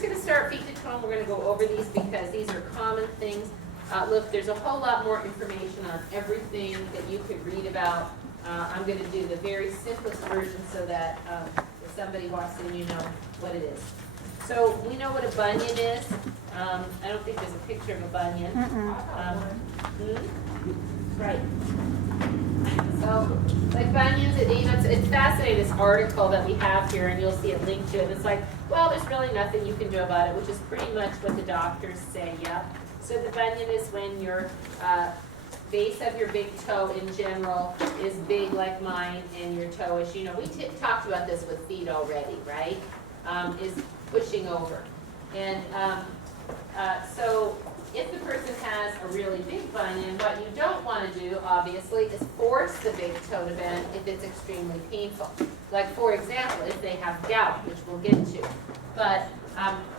just going to start feet to toe. We're going to go over these because these are common things. Look, there's a whole lot more information on everything that you could read about. I'm going to do the very simplest version so that if somebody walks in, you know what it is. So we know what a bunion is. I don't think there's a picture of a bunion. Right. So, like bunions, it's fascinating, this article that we have here, and you'll see a link to it. And it's like, well, there's really nothing you can do about it, which is pretty much what the doctors say, yeah. So the bunion is when your base of your big toe in general is big like mine, and your toe is, you know, we talked about this with feet already, right? Is pushing over. And so if the person has a really big bunion, what you don't want to do, obviously, is force the big toe to bend if it's extremely painful. Like, for example, if they have gout, which we'll get to. But,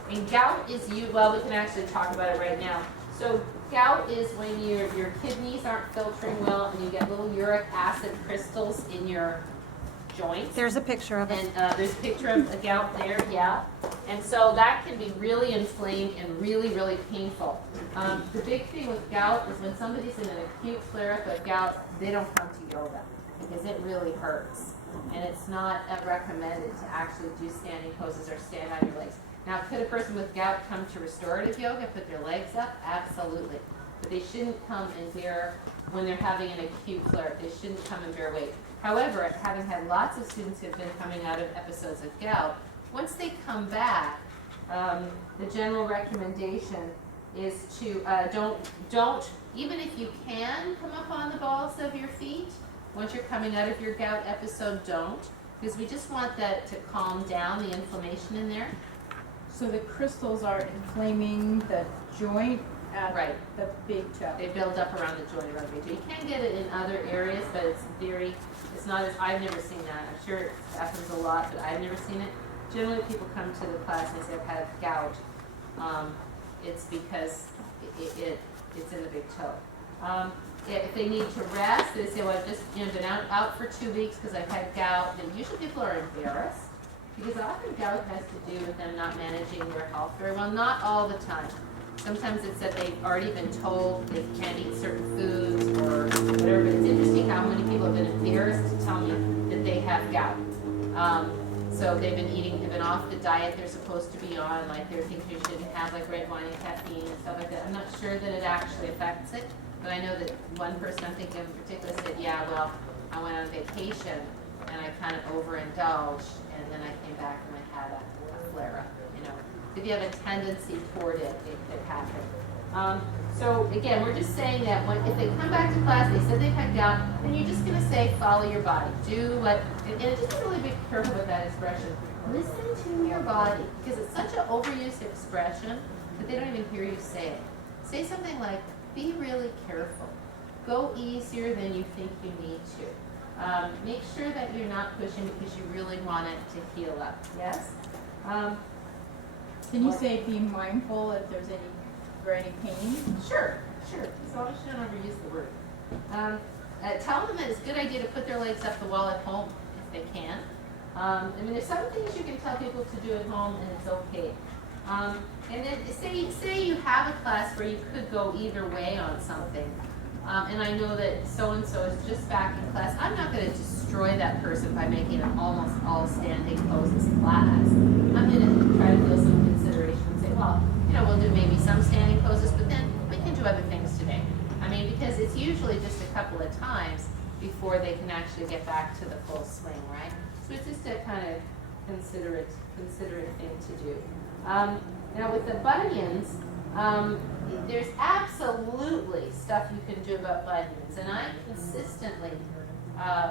and gout is well, we can actually talk about it right now. So gout is when your kidneys aren't filtering well and you get little uric acid crystals in your joints. There's a picture of it. And there's a picture of a gout there, yeah. And so that can be really inflamed and really, really painful. The big thing with gout is when somebody's in an acute flare-up of gout, they don't come to yoga because it really hurts. And it's not recommended to actually do standing poses or stand on your legs. Now, could a person with gout come to restorative yoga, put their legs up? Absolutely. But they shouldn't come and bear, when they're having an acute flare-up, they shouldn't come and bear weight. However, having had lots of students who have been coming out of episodes of gout, once they come back, the general recommendation is to don't, even if you can come up on the balls of your feet, once you're coming out of your gout episode, don't. Because we just want that to calm down the inflammation in there. So the crystals are inflaming the joint at Right. the big toe. They build up around the joint around the big toe. You can get it in other areas, but it's not as, I've never seen that. I'm sure it happens a lot, but I've never seen it. Generally, people come to the class and they say, I've had gout. It's because it's in the big toe. If they need to rest, they say, well, I've just been out for 2 weeks because I've had gout. Then usually people are embarrassed because often gout has to do with them not managing their health very well. Not all the time. Sometimes it's that they've already been told they can't eat certain foods or whatever. But it's interesting how many people have been embarrassed to tell me that they have gout. So they've been off the diet they're supposed to be on, like they're thinking you shouldn't have like red wine and caffeine and stuff like that. I'm not sure that it actually affects it, but I know that one person I'm thinking of in particular said, yeah, well, I went on vacation and I kind of overindulged, and then I came back and I had a flare-up, you know. If you have a tendency toward it, it could happen. So again, we're just saying that if they come back to class, they said they've had gout, then you're just going to say, follow your body. Do what, and just really be careful with that expression. Listen to your body, because it's such an overused expression that they don't even hear you say it. Say something like, be really careful. Go easier than you think you need to. Make sure that you're not pushing because you really want it to heal up. Yes? Can you say be mindful if there's any pain? Sure. As long as you don't overuse the word. Tell them that it's a good idea to put their legs up the wall at home if they can. I mean, there's some things you can tell people to do at home and it's okay. And then say you have a class where you could go either way on something. And I know that so-and-so is just back in class. I'm not going to destroy that person by making an almost all standing poses class. I'm going to try to feel some consideration and say, well, you know, we'll do maybe some standing poses, but then we can do other things today. I mean, because it's usually just a couple of times before they can actually get back to the full swing, right? So it's just a kind of considerate thing to do. Now with the bunions, there's absolutely stuff you can do about bunions, and I consistently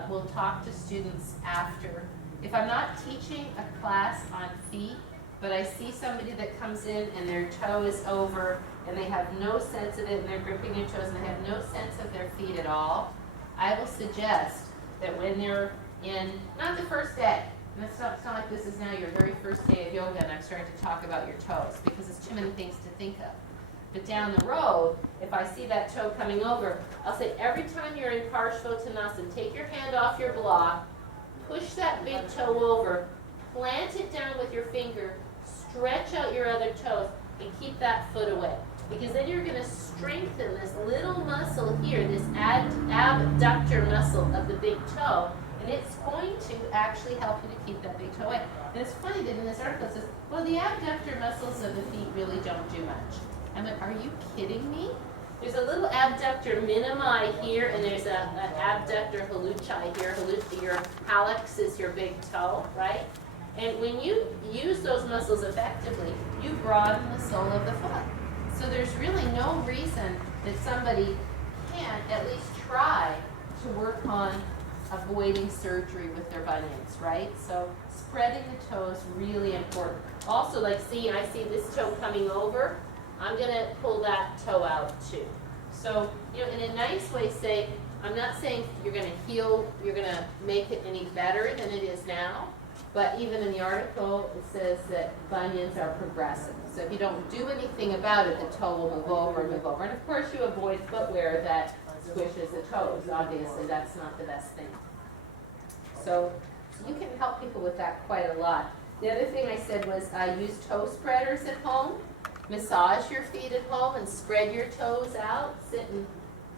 will talk to students after. If I'm not teaching a class on feet, but I see somebody that comes in and their toe is over and they have no sense of it and they're gripping their toes and they have no sense of their feet at all, I will suggest that when they're in, not the first day, and it's not like this is now your very first day of yoga and I'm starting to talk about your toes because it's too many things to think of. But down the road, if I see that toe coming over, I'll say every time you're in Parshvottanasana, take your hand off your block, push that big toe over, plant it down with your finger, stretch out your other toes and keep that foot away. Because then you're gonna strengthen this little muscle here, this abductor muscle of the big toe, and it's going to actually help you to keep that big toe away. And it's funny that in this article it says, well, the abductor muscles of the feet really don't do much. I'm like, are you kidding me? There's a little abductor minimi here, and there's an abductor halluci here. Your hallux is your big toe, right? And when you use those muscles effectively, you broaden the sole of the foot. So there's really no reason that somebody can't at least try to work on avoiding surgery with their bunions, right? So spreading the toe is really important. Also, like, I see this toe coming over. I'm gonna pull that toe out too. So, you know, in a nice way, say, I'm not saying you're gonna heal, you're gonna make it any better than it is now, but even in the article, it says that bunions are progressive. So if you don't do anything about it, the toe will move over and move over. And of course, you avoid footwear that squishes the toes. Obviously, that's not the best thing. So you can help people with that quite a lot. The other thing I said was use toe spreaders at home. Massage your feet at home and spread your toes out.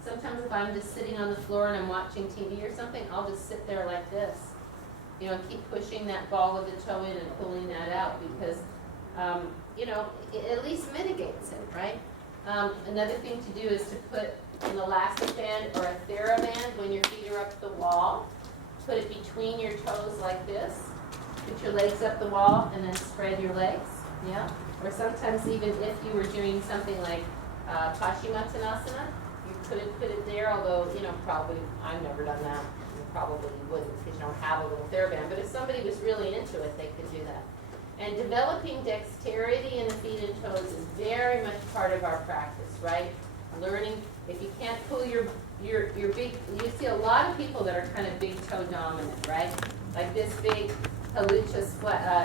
Sometimes if I'm just sitting on the floor and I'm watching TV or something, I'll just sit there like this. You know, keep pushing that ball of the toe in and pulling that out because, you know, it at least mitigates it, right? Another thing to do is to put an elastic band or a TheraBand when your feet are up the wall. Put it between your toes like this. Put your legs up the wall and then spread your legs, yeah? Or sometimes even if you were doing something like Paschimottanasana, you could put it there, although, you know, probably, I've never done that. You probably wouldn't because you don't have a little TheraBand. But if somebody was really into it, they could do that. And developing dexterity in the feet and toes is very much part of our practice, right? Learning, if you can't pull your big, you see a lot of people that are kind of big toe dominant, right? Like this big hallucis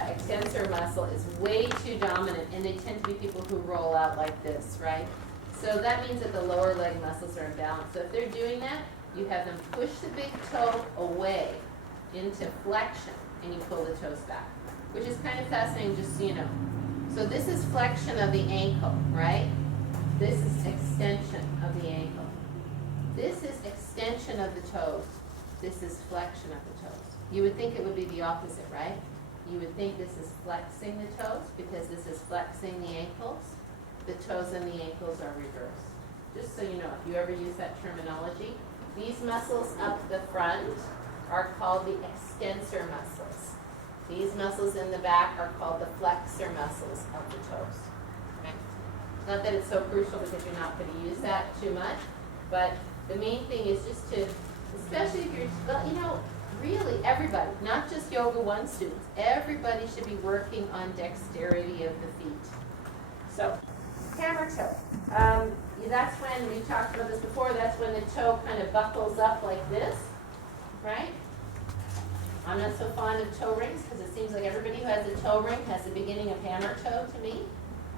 extensor muscle is way too dominant, and they tend to be people who roll out like this, right? So that means that the lower leg muscles are imbalanced. So if they're doing that, you have them push the big toe away into flexion, and you pull the toes back, which is kind of fascinating, just so you know. So this is flexion of the ankle, right? This is extension of the ankle. This is extension of the toes. This is flexion of the toes. You would think it would be the opposite, right? You would think this is flexing the toes because this is flexing the ankles. The toes and the ankles are reversed. Just so you know, if you ever use that terminology, these muscles up the front are called the extensor muscles. These muscles in the back are called the flexor muscles of the toes. Okay? Not that it's so crucial because you're not going to use that too much, but the main thing is just to, especially if you're, well, you know, really everybody, not just Yoga 1 students, everybody should be working on dexterity of the feet. So, hammer toe. That's when, we talked about this before, that's when the toe kind of buckles up like this, right? I'm not so fond of toe rings because it seems like everybody who has a toe ring has the beginning of hammer toe to me.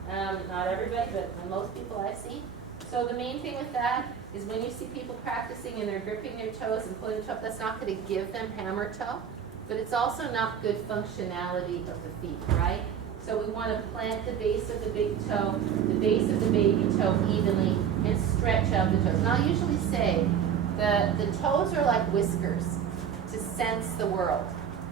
Not everybody, but most people I see. So the main thing with that is when you see people practicing and they're gripping their toes and pulling the toe up, that's not going to give them hammer toe, but it's also not good functionality of the feet, right? So we want to plant the base of the big toe, the base of the baby toe evenly, and stretch out the toes. And I'll usually say the toes are like whiskers to sense the world.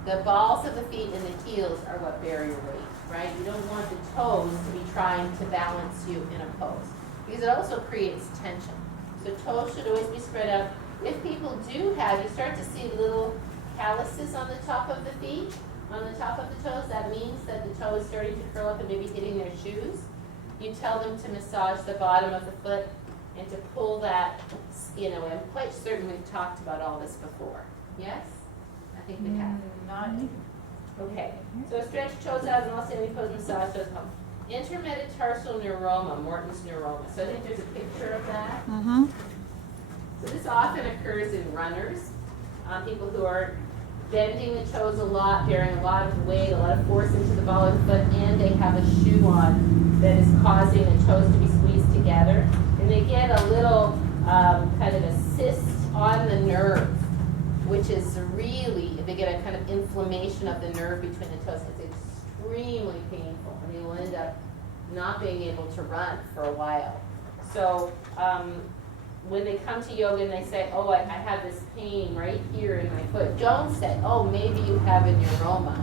The balls of the feet and the heels are what bear your weight, right? You don't want the toes to be trying to balance you in a pose because it also creates tension. So toes should always be spread out. If people do have, you start to see little calluses on the top of the feet, on the top of the toes, that means that the toe is starting to curl up and maybe hitting their shoes. You tell them to massage the bottom of the foot and to pull that, you know, I'm quite certain we've talked about all this before. Yes? I think we have. Not Okay, so stretch toes out and also we pose massage toes home. Intermetatarsal neuroma, Morton's neuroma. So I think there's a picture of that. So this often occurs in runners, people who are bending the toes a lot, bearing a lot of weight, a lot of force into the ball of the foot, and they have a shoe on that is causing the toes to be squeezed together. And they get a little kind of a cyst on the nerve, which is really, they get a kind of inflammation of the nerve between the toes. It's extremely painful, and you'll end up not being able to run for a while. So when they come to yoga and they say, oh, I have this pain right here in my foot, don't say, oh, maybe you have a neuroma.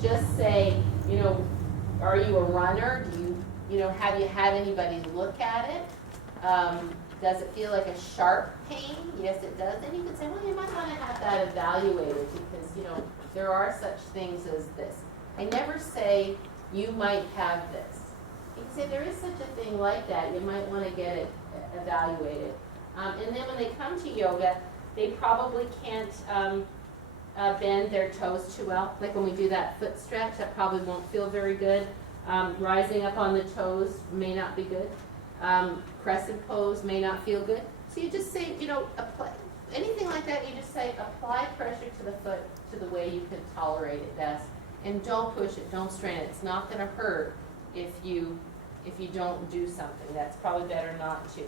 Just say, you know, are you a runner? Do you know, have you had anybody look at it? Does it feel like a sharp pain? Yes, it does. Then you can say, well, you might want to have that evaluated because, you know, there are such things as this. I never say, you might have this. You can say, there is such a thing like that. You might want to get it evaluated. And then when they come to yoga, they probably can't bend their toes too well. Like when we do that foot stretch, that probably won't feel very good. Rising up on the toes may not be good. Crescent pose may not feel good. So you just say, you know, apply, anything like that, you just say apply pressure to the foot to the way you can tolerate it best. And don't push it, don't strain it. It's not going to hurt if you don't do something. That's probably better not to.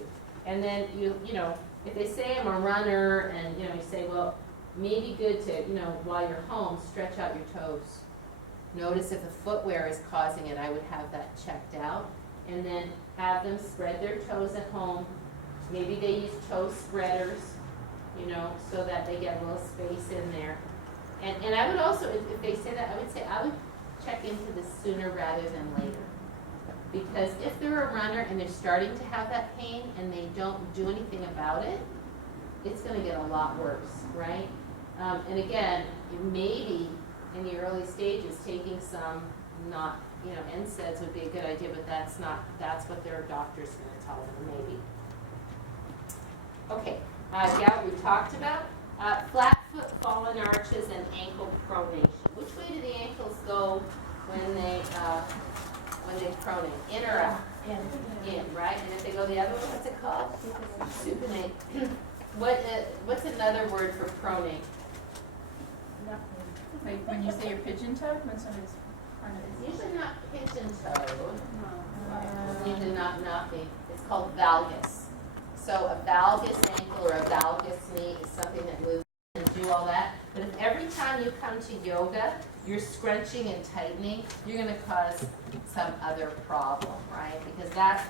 And then you know, if they say I'm a runner and you know, you say, well, maybe good to, you know, while you're home, stretch out your toes. Notice if the footwear is causing it, I would have that checked out. And then have them spread their toes at home. Maybe they use toe spreaders, you know, so that they get a little space in there. And I would also, if they say that, I would say I would check into this sooner rather than later. Because if they're a runner and they're starting to have that pain and they don't do anything about it, it's going to get a lot worse, right? And again, maybe in the early stages, taking some not, you know, NSAIDs would be a good idea, but that's what their doctor's going to tell them, maybe. Okay, gout we talked about. Flat foot, fallen arches, and ankle pronation. Which way do the ankles go when they pronate? In or out? In, right? And if they go the other way, what's it called? Supinate. What's another word for pronate? Like when you say you're pigeon-toed, when somebody's It's usually not pigeon-toed. It's usually not nothing. It's called valgus. So a valgus ankle or a valgus knee is something that moves and do all that. But if every time you come to yoga, you're scrunching and tightening, you're going to cause some other problem, right? Because that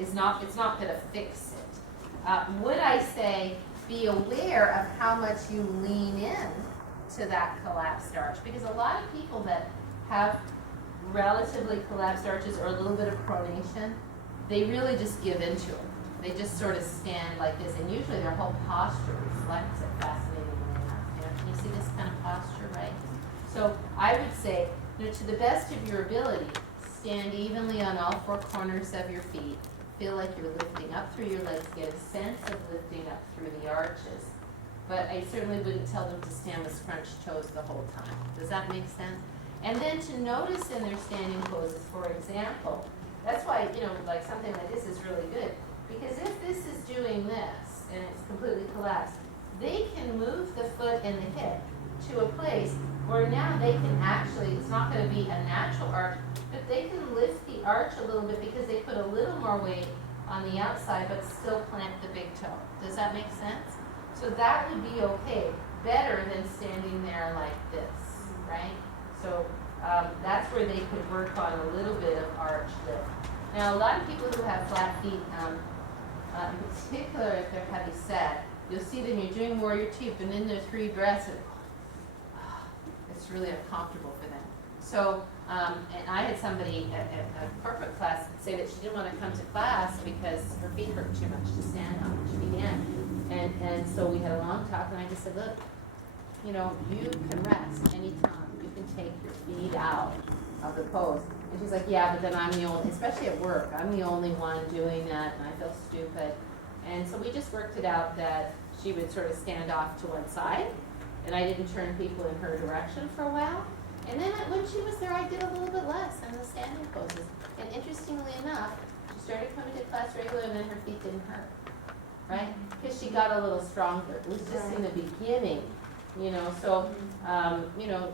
is not, it's not going to fix it. Would I say be aware of how much you lean in to that collapsed arch? Because a lot of people that have relatively collapsed arches or a little bit of pronation, they really just give into it. They just sort of stand like this, and usually their whole posture reflects it fascinatingly enough. You know, can you see this kind of posture, right? So I would say, you know, to the best of your ability, stand evenly on all four corners of your feet. Feel like you're lifting up through your legs. Get a sense of lifting up through the arches. But I certainly wouldn't tell them to stand with scrunched toes the whole time. Does that make sense? And then to notice in their standing poses, for example, that's why, you know, like something like this is really good. Because if this is doing this, and it's completely collapsed, they can move the foot and the hip to a place where now they can actually, it's not going to be a natural arch, but they can lift the arch a little bit because they put a little more weight on the outside, but still plant the big toe. Does that make sense? So that would be okay, better than standing there like this, right? So that's where they could work on a little bit of arch lift. Now, a lot of people who have flat feet, in particular if they're heavy set, you'll see them, you're doing warrior two, and then their three breaths, and it's really uncomfortable for them. So, and I had somebody at a corporate class say that she didn't want to come to class because her feet hurt too much to stand on when she began. And so we had a long talk, and I just said, look, you know, you can rest anytime. You can take your feet out of the pose. And she's like, yeah, but then I'm the only, especially at work, I'm the only one doing that, and I feel stupid. And so we just worked it out that she would sort of stand off to one side, and I didn't turn people in her direction for a while. And then when she was there, I did a little bit less in the standing poses. And interestingly enough, she started coming to class regularly, and then her feet didn't hurt, right? Because she got a little stronger. It was just in the beginning, you know. So, you know,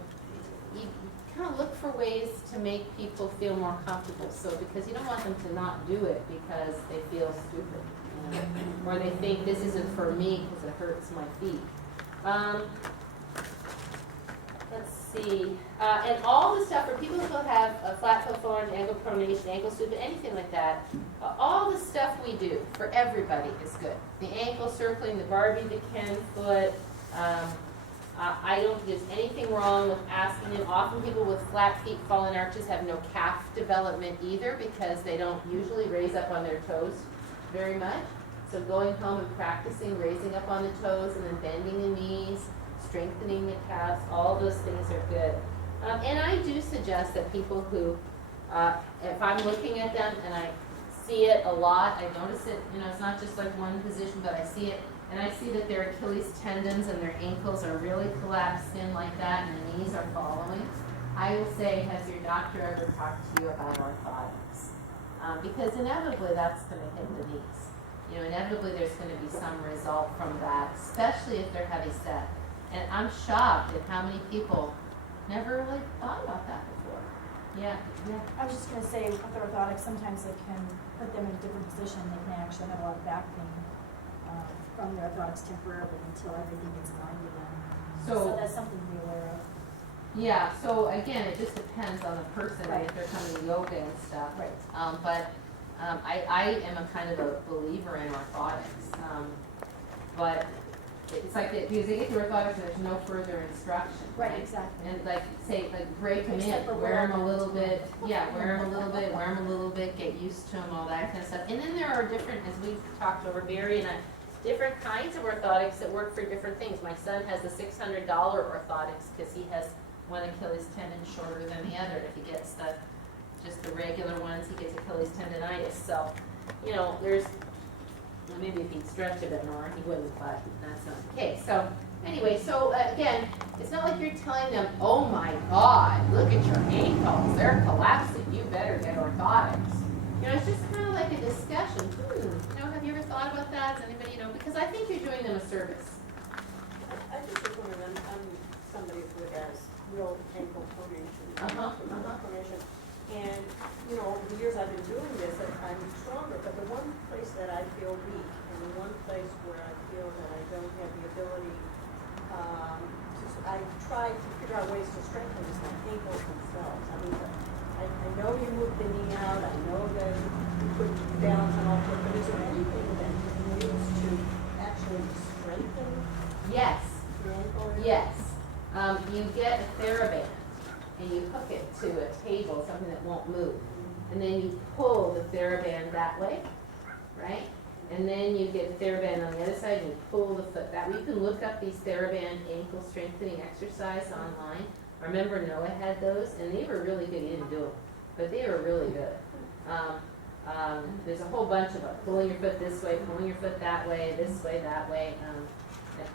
you kind of look for ways to make people feel more comfortable. So, because you don't want them to not do it because they feel stupid, you know, or they think this isn't for me because it hurts my feet. Let's see, and all the stuff for people who have a flat foot form, ankle pronation, ankle supin, anything like that, all the stuff we do for everybody is good. The ankle circling, the Barbie, the Ken foot, I don't think there's anything wrong with asking them. Often people with flat feet, fallen arches have no calf development either because they don't usually raise up on their toes very much. So going home and practicing raising up on the toes and then bending the knees, strengthening the calves, all those things are good. And I do suggest that people who, if I'm looking at them and I see it a lot, I notice it, it's not just like one position, but I see it, and I see that their Achilles tendons and their ankles are really collapsed in like that and the knees are following. I will say, has your doctor ever talked to you about orthotics? Because inevitably that's going to hit the knees. Inevitably there's going to be some result from that, especially if they're heavy set. And I'm shocked at how many people never really thought about that before. Yeah. I was just gonna say, with orthotics, sometimes it can put them in a different position. They can actually have a lot of back pain from the orthotics temporarily until everything gets aligned again. So that's something to be aware of. Yeah, so again, it just depends on the person, right, if they're coming to yoga and stuff. Right. But I am a kind of a believer in orthotics. But it's like, because they get to orthotics and there's no further instruction. Right, exactly. And break them Except for in, wear them a wear little bit, wear them a little bit, get used to them, all that kind of stuff. And then there are different, as we've talked over, Barry and I, different kinds of orthotics that work for different things. My son has the $600 orthotics because he has one Achilles tendon shorter than the other. If he gets just the regular ones, he gets Achilles tendonitis. So, there's, maybe if he'd stretch a bit more, he wouldn't, but that's not the case. So, anyway, again, it's not like you're telling them, oh my God, look at your ankles, they're collapsing, you better get orthotics. It's just kind of like a discussion. Have you ever thought about that? Does anybody because I think you're doing them a service. I just was wondering, I'm somebody who has real ankle pronation, pronation, and over the years I've been doing this, I'm stronger. But the one place that I feel weak, and the one place where I feel that I don't have the ability, I try to figure out ways to strengthen is my ankles themselves. I mean, I know you move the knee out. I know that you put balance on all foot, but is there anything that you can use to actually strengthen? Yes. Yes. You get a TheraBand and you hook it to a table, something that won't move. And then you pull the TheraBand that way, right? And then you get the TheraBand on the other side and you pull the foot that way. You can look up these TheraBand ankle strengthening exercise online. I remember Noah had those and they were really good. He didn't do them, but they were really good. There's a whole bunch of them. Pulling your foot this way, pulling your foot that way, this way, that way. And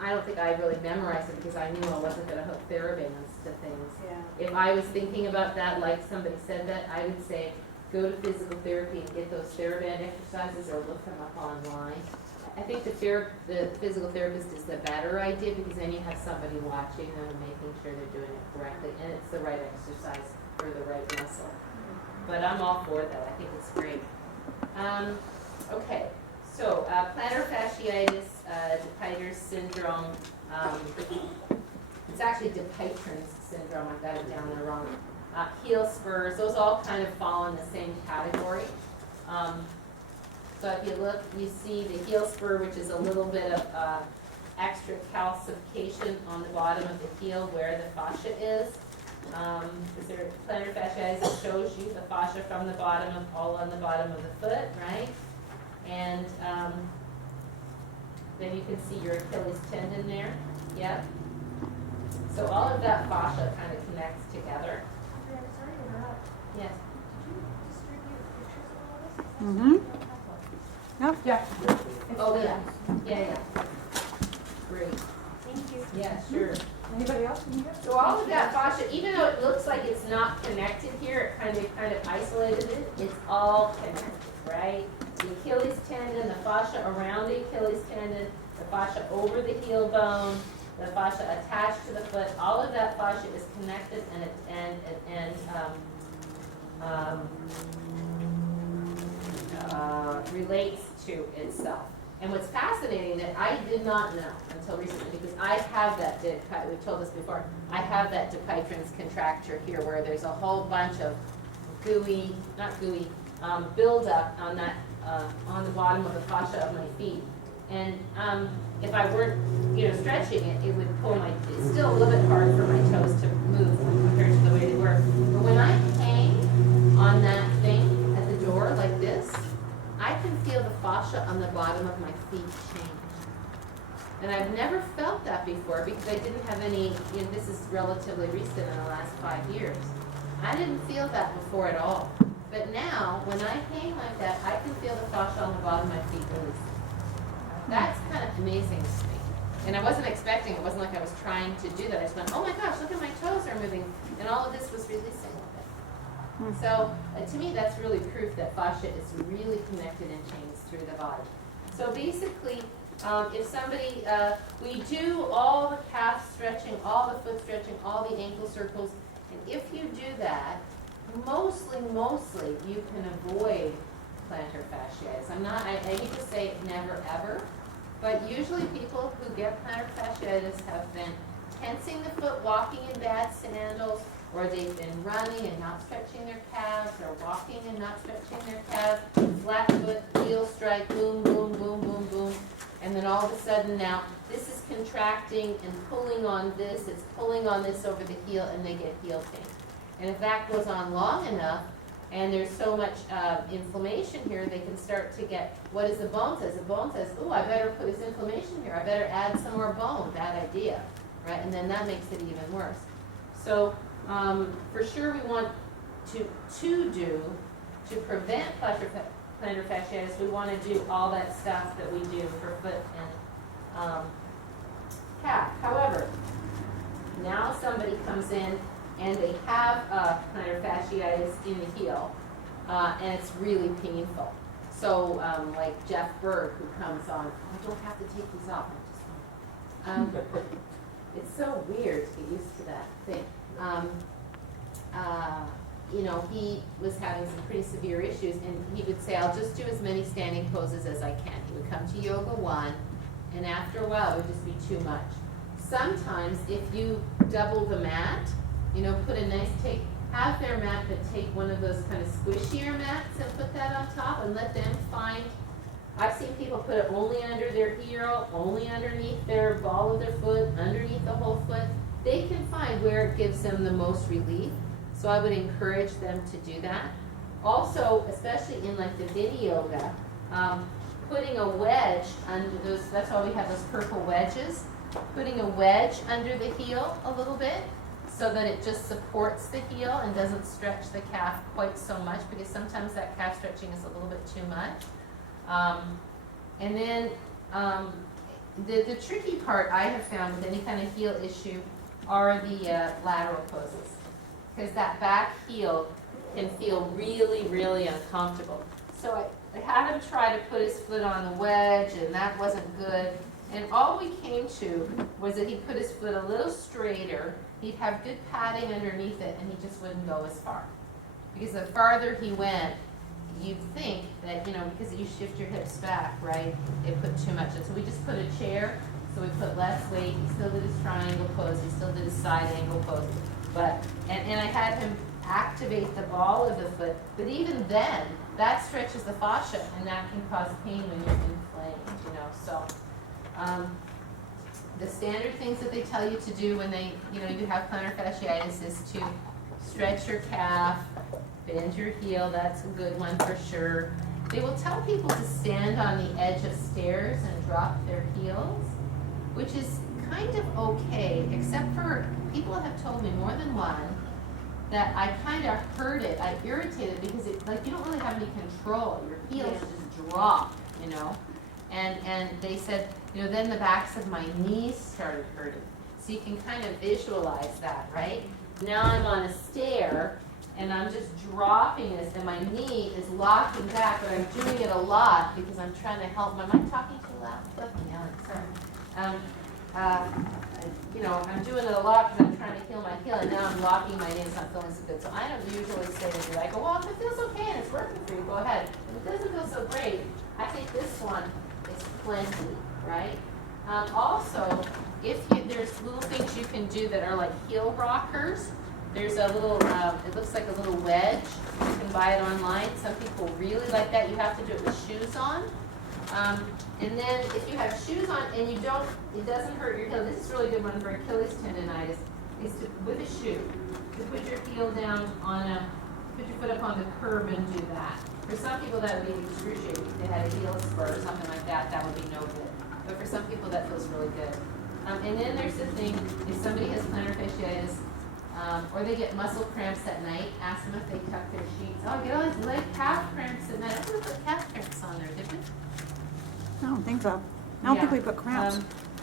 I don't think I really memorized it because I knew I wasn't going to hook TheraBands to things. Yeah. If I was thinking about that, like somebody said that, I would say go to physical therapy and get those TheraBand exercises or look them up online. I think the physical therapist is the better idea because then you have somebody watching them and making sure they're doing it correctly and it's the right exercise for the right muscle. But I'm all for that. I think it's great. Okay, so plantar fasciitis, Dupuytren's syndrome. It's actually Dupuytren's syndrome. I've got it down there wrong. Heel spurs. Those all kind of fall in the same category. So if you look, you see the heel spur, which is a little bit of extra calcification on the bottom of the heel where the fascia is. Is there plantar fasciitis that shows you the fascia from the bottom of all on the bottom of the foot, right? And then you can see your Achilles tendon there. Yep. So all of that fascia kind of connects together. Sorry to interrupt. Yes. Did you distribute pictures of all this? Mm-hmm. Yeah. Oh, yeah. Yeah. Great. Thank you. Yeah, sure. Anybody else? So all of that fascia, even though it looks like it's not connected here, it kind of isolated it, it's all connected, right? The Achilles tendon, the fascia around the Achilles tendon, the fascia over the heel bone, the fascia attached to the foot, all of that fascia is connected and relates to itself. And what's fascinating that I did not know until recently, because I have that, we've told this before, I have that Dupuytren's contracture here where there's a whole bunch of buildup on that, on the bottom of the fascia of my feet. And if I weren't, stretching it, it would pull it's still a little bit hard for my toes to move compared to the way they were. But when I hang on that thing at the door like this, I can feel the fascia on the bottom of my feet change. And I've never felt that before because I didn't have any, this is relatively recent in the last 5 years. I didn't feel that before at all. But now, when I hang like that, I can feel the fascia on the bottom of my feet release. That's kind of amazing to me. And I wasn't expecting, it wasn't like I was trying to do that. I just went, oh my gosh, look at my toes are moving. And all of this was releasing with it. So to me, that's really proof that fascia is really connected in chains through the body. So basically, if somebody, we do all the calf stretching, all the foot stretching, all the ankle circles, and if you do that, mostly you can avoid plantar fasciitis. I hate to say never ever, but usually people who get plantar fasciitis have been tensing the foot, walking in bad sandals, or they've been running and not stretching their calves, or walking and not stretching their calves, flat foot, heel strike, boom, boom, boom, boom, boom, and then all of a sudden now this is contracting and pulling on this, it's pulling on this over the heel, and they get heel pain. And if that goes on long enough, and there's so much inflammation here, they can start to get, what does the bone says? The bone says, oh, I better put this inflammation here, I better add some more bone, bad idea, right? And then that makes it even worse. So for sure we want to prevent plantar fasciitis, we want to do all that stuff that we do for foot and calf. However, now somebody comes in and they have plantar fasciitis in the heel, and it's really painful. So like Jeff Berg, who comes on, I don't have to take these off, I just it's so weird to get used to that thing. He was having some pretty severe issues, and he would say, I'll just do as many standing poses as I can. He would come to Yoga 1, and after a while, it would just be too much. Sometimes, if you double the mat, put a nice have their mat, but take one of those kind of squishier mats and put that on top and let them find. I've seen people put it only under their heel, only underneath their ball of their foot, underneath the whole foot. They can find where it gives them the most relief. So I would encourage them to do that. Also, especially in like the Vinyasa yoga, putting a wedge under those, that's why we have those purple wedges, putting a wedge under the heel a little bit so that it just supports the heel and doesn't stretch the calf quite so much, because sometimes that calf stretching is a little bit too much. And then the tricky part I have found with any kind of heel issue are the lateral poses, because that back heel can feel really, really uncomfortable. So I had him try to put his foot on the wedge, and that wasn't good. And all we came to was that he put his foot a little straighter, he'd have good padding underneath it, and he just wouldn't go as far. Because the farther he went, you'd think that, because you shift your hips back, right, it put too much in. So we just put a chair, so we put less weight. He still did his triangle pose, he still did his side angle pose. But, and I had him activate the ball of the foot, but even then, that stretches the fascia, and that can cause pain when you're inflamed, So, the standard things that they tell you to do when they, you have plantar fasciitis is to stretch your calf, bend your heel, that's a good one for sure. They will tell people to stand on the edge of stairs and drop their heels, which is kind of okay, except for people have told me more than one that I kind of hurt it, I irritated because it, like, you don't really have any control, your heels just drop, and they said, then the backs of my knees started hurting. So you can kind of visualize that, right? Now I'm on a stair, and I'm just dropping this, and my knee is locking back, but I'm doing it a lot because I'm trying to help. Am I talking too loud? Look, Alex, sorry. I'm doing it a lot because I'm trying to heal my heel, and now I'm locking my knee, it's not feeling so good. So I don't usually say to you, I go, well, if it feels okay and it's working for you, go ahead. If it doesn't feel so great, I think this one is plenty, right? Also, there's little things you can do that are like heel rockers. There's a little, it looks like a little wedge. You can buy it online. Some people really like that. You have to do it with shoes on. And then if you have shoes on and it doesn't hurt your heel, this is a really good one for Achilles tendonitis, is to, with a shoe, to put your heel down put your foot up on the curb and do that. For some people that would be excruciating. If they had a heel spur or something like that, that would be no good. But for some people that feels really good. And then there's the thing, if somebody has plantar fasciitis, or they get muscle cramps at night, ask them if they tuck their sheets. Oh, I get all these leg calf cramps at night. I thought we put calf cramps on there, didn't we? I don't think so. I don't think Yeah. we put cramps.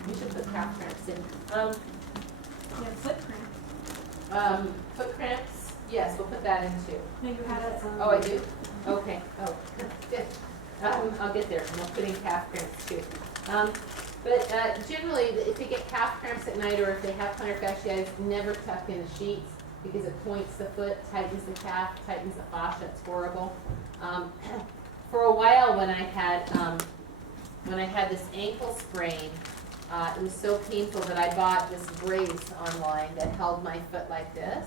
We should put calf cramps in. Yeah, foot cramp. Foot cramps, yes, we'll put that in too. No, you had it. Oh, I do? Okay, oh, good. I'll get there, and we'll put in calf cramps too. But generally, if they get calf cramps at night or if they have plantar fasciitis, never tuck in the sheets because it points the foot, tightens the calf, tightens the fascia, it's horrible. For a while when I had this ankle sprain, it was so painful that I bought this brace online that held my foot like this,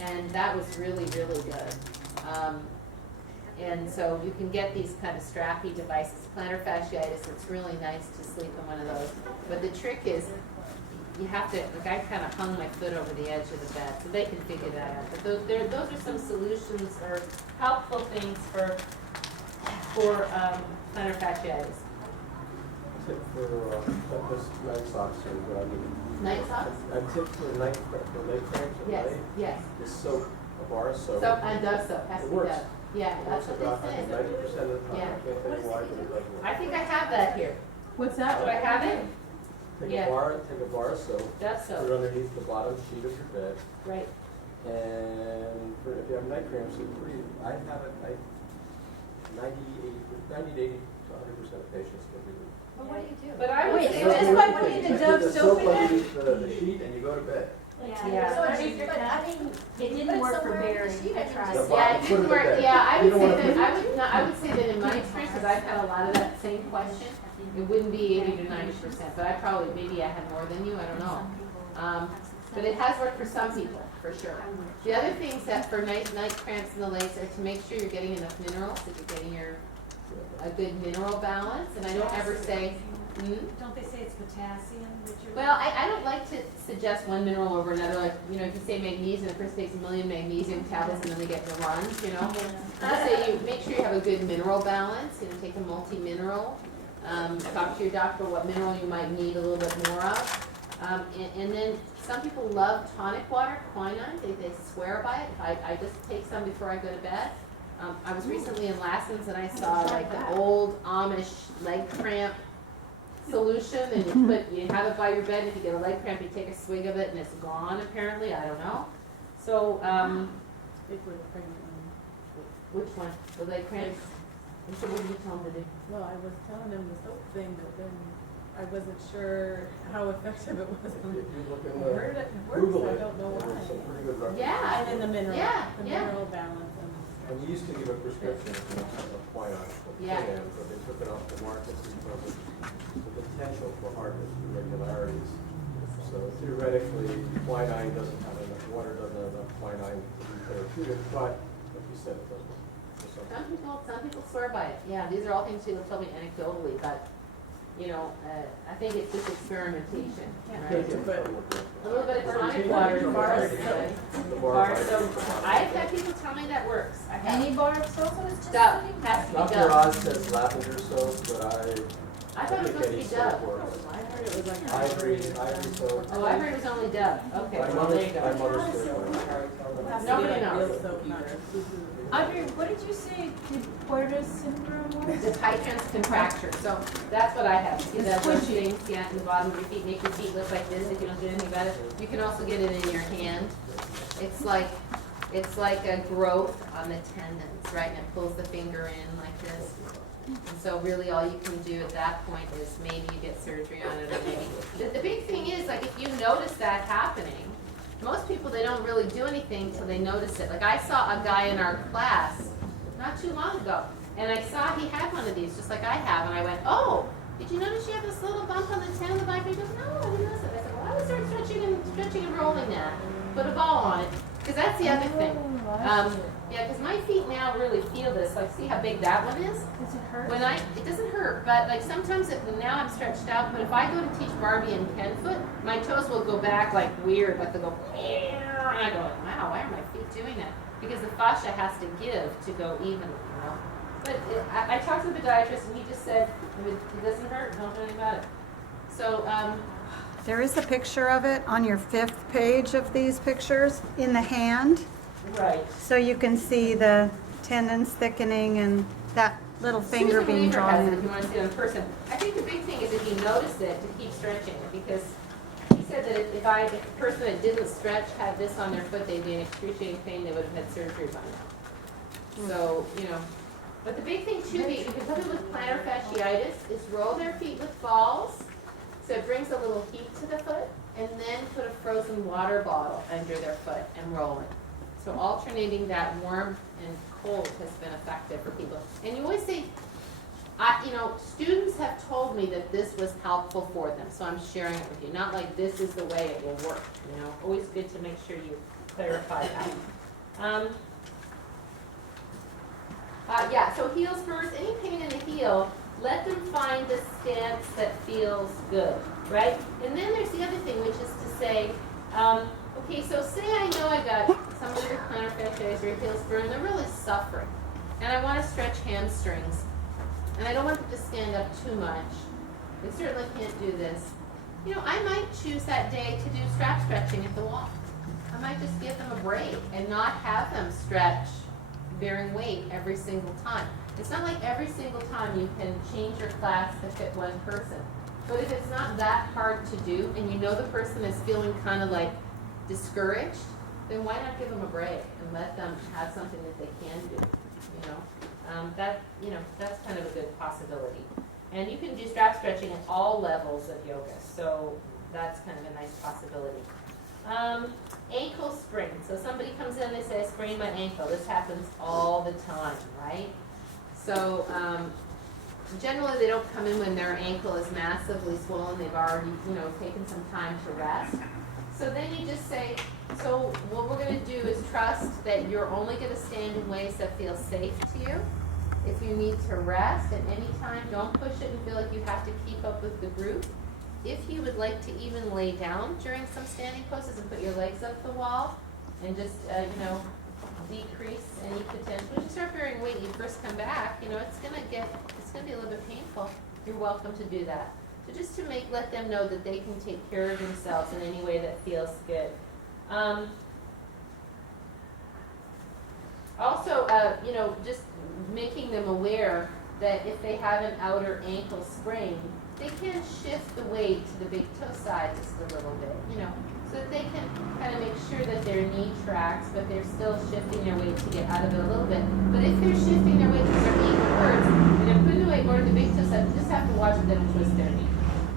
and that was really, really good. And so you can get these kind of strappy devices. Plantar fasciitis, it's really nice to sleep in one of those. But the trick is, you have to, like I kind of hung my foot over the edge of the bed, so they can figure that out. But those are some solutions or helpful things for plantar fasciitis. Tip for this night socks or what I mean. Night socks? A tip for leg cramps at Yes, night yes. is soap, a bar of soap. Soap and Dove soap, has to It be works. Dove. Yeah, It that's works what about they say. 90% of the time. Yeah. I can't tell you why, but it does work. I think I have that here. What's Do that? I have it? Take Yeah. a bar of soap, Dove put it soap, underneath the bottom sheet of your bed, right. and if you have night cramps, I have it, 90 to 80 to 100% of patients can do it. But what do you do? But I would Wait, say so that- just by putting the You Dove put the soap in it? underneath the sheet and you go to bed. Yeah. So I mean, but I mean, It didn't work for Barry. I tried. The Yeah, bottom it foot didn't of the work, bed. yeah, I You would don't say wanna that, put- I would say that in my experience, because I've had a lot of that same question, it wouldn't be 80 to 90%, but maybe I had more than you, I don't know. But it has worked for some people, for sure. The other things that for night cramps in the legs are to make sure you're getting enough minerals, that you're getting a good mineral balance, and I don't ever say, Don't they say it's potassium that you're? well, I don't like to suggest one mineral over another, like, you know, if you say magnesium, the person takes 1 million magnesium tablets and then they get the runs, you know? I say you make sure you have a good mineral balance, you know, take a multi-mineral, talk to your doctor what mineral you might need a little bit more of. And then some people love tonic water, quinine, they swear by it. I just take some before I go to bed. I was recently in Lassen's and I saw like an old Amish leg cramp solution, and you have it by your bed, and if you get a leg cramp, you take a swig of it and it's gone apparently, I don't know. So, which one? The leg cramps? And so what did you tell them to do? Well, I was telling them the soap thing, but then I wasn't sure how effective it was. If you look in I heard it works, Google I it, don't know there's some why. pretty good references. Yeah. And then the mineral, Yeah, the yeah. mineral balance and. And we used to give a prescription of quinine for Yeah. Pan, but they took it off the market because of the potential for heart irregularities. So theoretically, quinine doesn't have enough water, doesn't have enough quinine to be therapeutic, but like you said, it does work. for some people. Some people swear by it. Yeah, these are all things people tell me anecdotally, but, you know, I think it's just experimentation, right? Take it But- from the- A little bit of tonic Take water, it from bar the- of soap. the bar Bar of soap. soap. I've had people tell me that works. I have. Any bar of soap? Dove, has to be Dr. Dove. Oz says lavender soap, but I thought it was supposed to be Dove. I heard it was like. ivory soap. Oh, I heard it was only Dove. Okay, My well, there you mother's go. still. Nobody knows. Real soap, not a- Audrey, what did you say Porter's syndrome was? It's Hytrans contracture, so that's what I have. See It's the squishy. things, yeah, in the bottom of your feet, make your feet look like this if you don't do anything about it. You can also get it in your hand. It's like a growth on the tendons, right, and it pulls the finger in like this. And so really all you can do at that point is maybe you get surgery on it, or maybe. The big thing is, like, if you notice that happening, most people, they don't really do anything till they notice it. Like, I saw a guy in our class not too long ago, and I saw he had one of these, just like I have, and I went, oh, did you notice you have this little bump on the tail of the bike? He goes, no, I didn't notice it. I said, well, I would start stretching and rolling that. Put a ball on it, because that's the other thing. Yeah, because my feet now really feel this. Like, see how big that one is? Does it hurt? It doesn't hurt, but like sometimes now I'm stretched out, but if I go to teach Barbie and Ken foot, my toes will go back like weird, like they'll go, and I go, wow, why are my feet doing that? Because the fascia has to give to go evenly, you know? But I talked to the podiatrist and he just said, if it doesn't hurt, don't do anything about it. So, There is a picture of it on your 5th page of these pictures in the hand. right. So you can see the tendons thickening and that little finger Susan being Weaver drawn has it if in. you want to see it in person. I think the big thing is if he noticed it, to keep stretching it, because he said that if the person that didn't stretch had this on their foot, they'd be in excruciating pain, they would have had surgery by now. So, you know, but the big thing too, because people with plantar fasciitis, is roll their feet with balls, so it brings a little heat to the foot, and then put a frozen water bottle under their foot and roll it. So alternating that warm and cold has been effective for people. And you always say, students have told me that this was helpful for them, so I'm sharing it with you. Not like this is the way it will work, you know. Always good to make sure you clarify that. So heels first. Any pain in the heel, let them find the stance that feels good, right? And then there's the other thing, which is to say, okay, so say I know I got somebody with plantar fasciitis or heels burn, they're really suffering, and I want to stretch hamstrings, and I don't want them to stand up too much. They certainly can't do this. You know, I might choose that day to do strap stretching at the wall. I might just give them a break and not have them stretch bearing weight every single time. It's not like every single time you can change your class to fit one person. But if it's not that hard to do and you know the person is feeling kind of like discouraged, then why not give them a break and let them have something that they can do, you know? That's kind of a good possibility. And you can do strap stretching at all levels of yoga, so that's kind of a nice possibility. Ankle sprain. So somebody comes in and they say, I sprained my ankle. This happens all the time, right? So generally they don't come in when their ankle is massively swollen. They've already, taken some time to rest. So then you just say, so what we're going to do is trust that you're only going to stand in ways that feel safe to you. If you need to rest at any time, don't push it and feel like you have to keep up with the group. If you would like to even lay down during some standing poses and put your legs up the wall and just, decrease any potential. When you start bearing weight, you first come back, it's gonna be a little bit painful. You're welcome to do that. So just to let them know that they can take care of themselves in any way that feels good. Also, just making them aware that if they have an outer ankle sprain, they can shift the weight to the big toe side just a little bit, so that they can kind of make sure that their knee tracks, but they're still shifting their weight to get out of it a little bit. But if they're shifting their weight because their knee hurts, and they're putting the weight more to the big toe side, you just have to watch them twist their knee.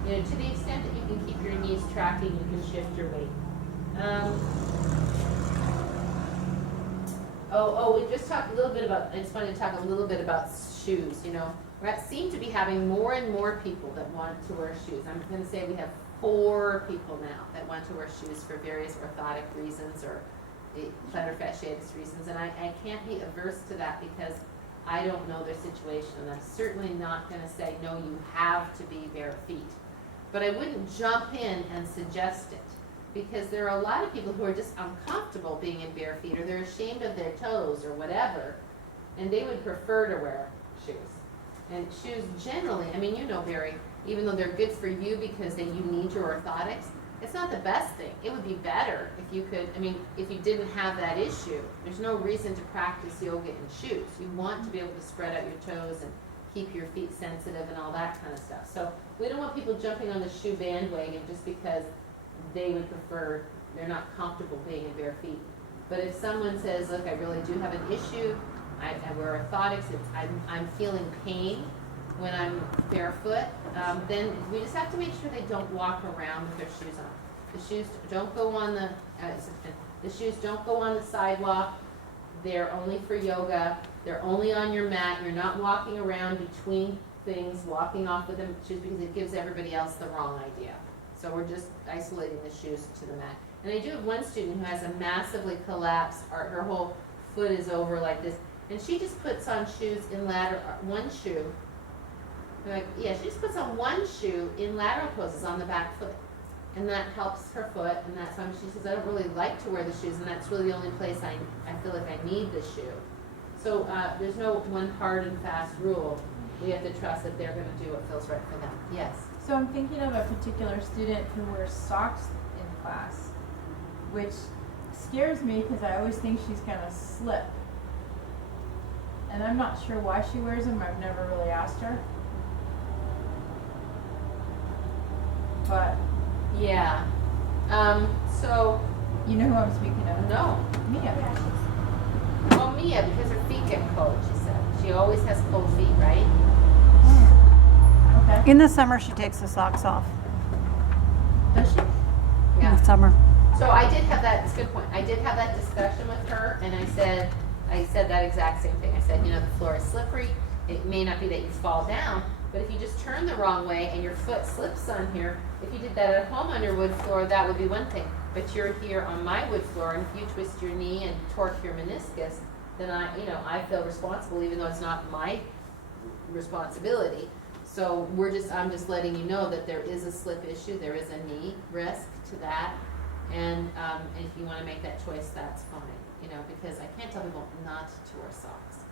To the extent that you can keep your knees tracking, you can shift your weight. We just talked a little bit about, I just wanted to talk a little bit about shoes, We seem to be having more and more people that want to wear shoes. I'm going to say we have 4 people now that want to wear shoes for various orthotic reasons or plantar fasciitis reasons, and I can't be averse to that because I don't know their situation, and I'm certainly not going to say, no, you have to be bare feet. But I wouldn't jump in and suggest it, because there are a lot of people who are just uncomfortable being in bare feet, or they're ashamed of their toes or whatever, and they would prefer to wear shoes. And shoes generally, Barry, even though they're good for you because you need your orthotics, it's not the best thing. It would be better if you could, if you didn't have that issue. There's no reason to practice yoga in shoes. You want to be able to spread out your toes and keep your feet sensitive and all that kind of stuff. So we don't want people jumping on the shoe bandwagon just because they would prefer, they're not comfortable being in bare feet. But if someone says, look, I really do have an issue, I wear orthotics, I'm feeling pain when I'm barefoot, then we just have to make sure they don't walk around with their shoes on. The shoes don't go on the sidewalk. They're only for yoga. They're only on your mat. You're not walking around between things, walking off with them shoes, because it gives everybody else the wrong idea. So we're just isolating the shoes to the mat. And I do have one student who has a massively collapsed, or her whole foot is over like this, and she just puts on shoes in lateral, one shoe. Like, yeah, she just puts on one shoe in lateral poses on the back foot. And that helps her foot, and that's why she says, I don't really like to wear the shoes, and that's really the only place I feel like I need the shoe. So there's no one hard and fast rule. We have to trust that they're going to do what feels right for them. Yes? So I'm thinking of a particular student who wears socks in class, which scares me because I always think she's gonna slip. And I'm not sure why she wears them. I've never really asked her. But Yeah. So, you know who I'm speaking of? no. Mia. Well, Mia, because her feet get cold, she said. She always has cold feet, right? Okay. In the summer, she takes the socks off. Does she? In Yeah. the summer. So I did have that, it's a good point. I did have that discussion with her, and I said that exact same thing. I said, you know, the floor is slippery. It may not be that you fall down, but if you just turn the wrong way and your foot slips on here, if you did that at home on your wood floor, that would be one thing. But you're here on my wood floor, and if you twist your knee and torque your meniscus, then I feel responsible, even though it's not my responsibility. So I'm just letting you know that there is a slip issue, there is a knee risk to that, and if you want to make that choice, that's fine. You know, because I can't tell people not to wear socks.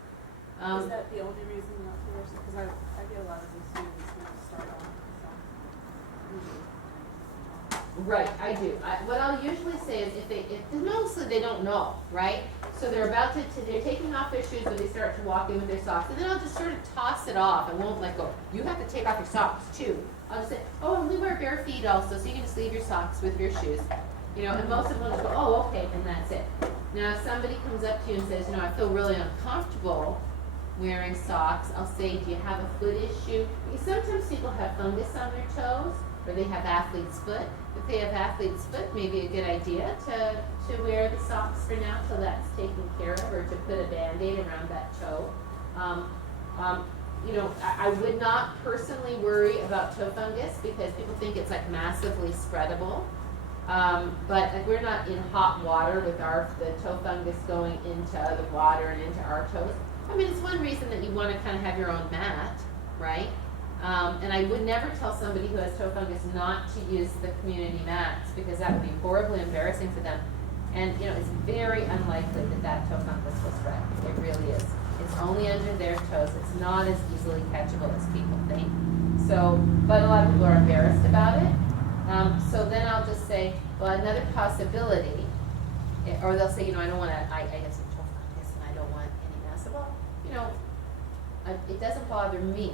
Is that the only reason not to wear socks? Because I get a lot of these students who start off with socks. Right, I do. What I'll usually say is if mostly they don't know, right? So they're about they're taking off their shoes when they start to walk in with their socks, and then I'll just sort of toss it off. I won't go, you have to take off your socks too. I'll just say, oh, and we wear bare feet also, so you can just leave your socks with your shoes. You know, and most of them will just go, oh, okay, and that's it. Now, if somebody comes up to you and says, you know, I feel really uncomfortable wearing socks, I'll say, do you have a foot issue? Because sometimes people have fungus on their toes, or they have athlete's foot. If they have athlete's foot, maybe a good idea to wear the socks for now till that's taken care of, or to put a Band-Aid around that toe. You know, I would not personally worry about toe fungus because people think it's like massively spreadable. But like we're not in hot water with the toe fungus going into the water and into our toes. I mean, it's one reason that you want to kind of have your own mat, right? And I would never tell somebody who has toe fungus not to use the community mats because that would be horribly embarrassing for them. And you know, it's very unlikely that toe fungus will spread. It really is. It's only under their toes. It's not as easily catchable as people think. So, but a lot of people are embarrassed about it. So then I'll just say, well, another possibility, or they'll say, you know, I don't want to, I have some toe fungus and I don't want any mess. Well, you know, it doesn't bother me.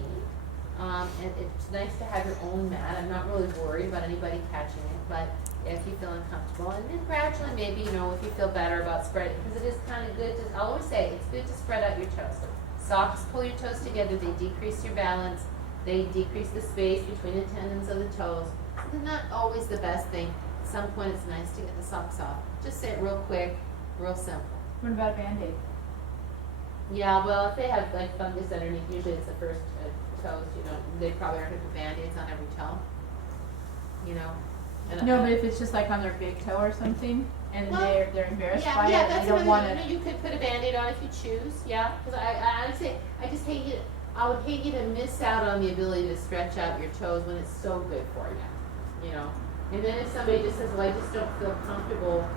And it's nice to have your own mat. I'm not really worried about anybody catching it, but if you feel uncomfortable, and then gradually maybe, you know, if you feel better about spreading, because it is kind of good to, I always say, it's good to spread out your toes. Socks pull your toes together, they decrease your balance, they decrease the space between the tendons of the toes. So they're not always the best thing. At some point it's nice to get the socks off. Just say it real quick, real simple. What about a Band-Aid? Yeah, well, if they have like fungus underneath, usually it's the first toes, you know, they probably aren't going to put Band-Aids on every toe, you know. And No, but if it's just like on their big toe or something, and Well, they're embarrassed by yeah, it, that's they don't another, want you know, to. you could put a Band-Aid on if you choose, yeah, because I say, I just hate you, I would hate you to miss out on the ability to stretch out your toes when it's so good for you know. And then if somebody just says, well, I just don't feel comfortable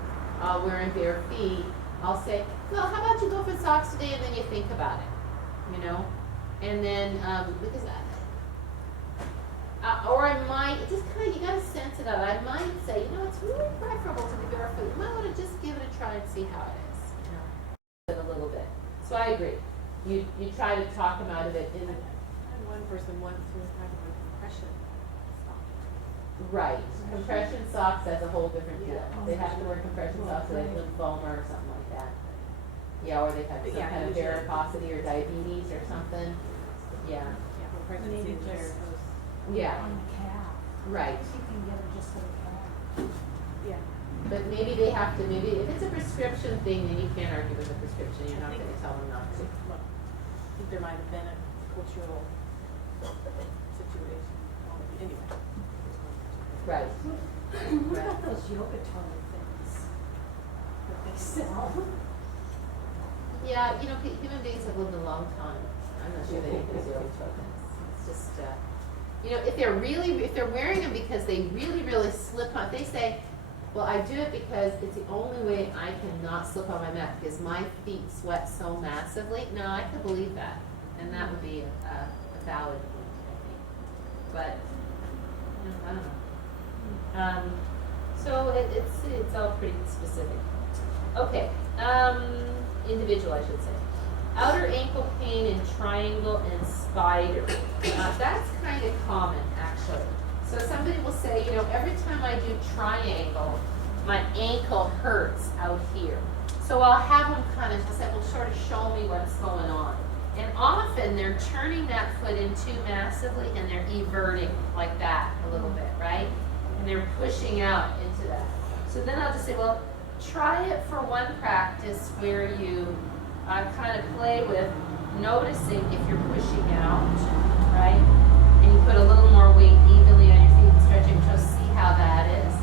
wearing bare feet, I'll say, well, how about you go for socks today and then you think about it, you know? And then, because or I might, it just kind of, you gotta sense it out. I might say, you know, it's really preferable to be barefoot. You might want to just give it a try and see how it is, you know, a little bit. So I agree. You try to talk them out of it in I had one person once who was having a compression sock. right. Compression socks, that's a whole different deal. Yeah. They have to wear compression socks so they have lymphoma or something like that. Yeah, or they have some Yeah, kind of usually. varicosity or diabetes or something. Yeah. Yeah, for pregnancy Maybe and just- varicose. Yeah. On the calf. Right. You can get it just for the calf. Yeah. But maybe they have to, if it's a prescription thing, then you can't argue with the prescription. You're not I think- going to tell them not to. Well, I think there might have been a cultural situation. Anyway. Right. Those yoga toilet things that they sell. Yeah, you know, human beings have lived a long time. I'm not sure they need those yoga tokens. It's just, you know, if they're wearing them because they really slip on, if they say, well, I do it because it's the only way I can not slip on my mat because my feet sweat so massively. No, I could believe that. And that would be a valid point, I think. But, you know, I don't know. So it's all pretty specific. Okay, individual, I should say. Outer ankle pain in triangle and spider. That's kind of common, actually. So somebody will say, you know, every time I do triangle, my ankle hurts out here. So I'll have them kind of say, well, sort of show me what's going on. And often they're turning that foot in too massively and they're everting like that a little bit, right? And they're pushing out into that. So then I'll just say, well, try it for one practice where you kind of play with noticing if you're pushing out, right? And you put a little more weight evenly on your feet and stretch your toes, see how that is.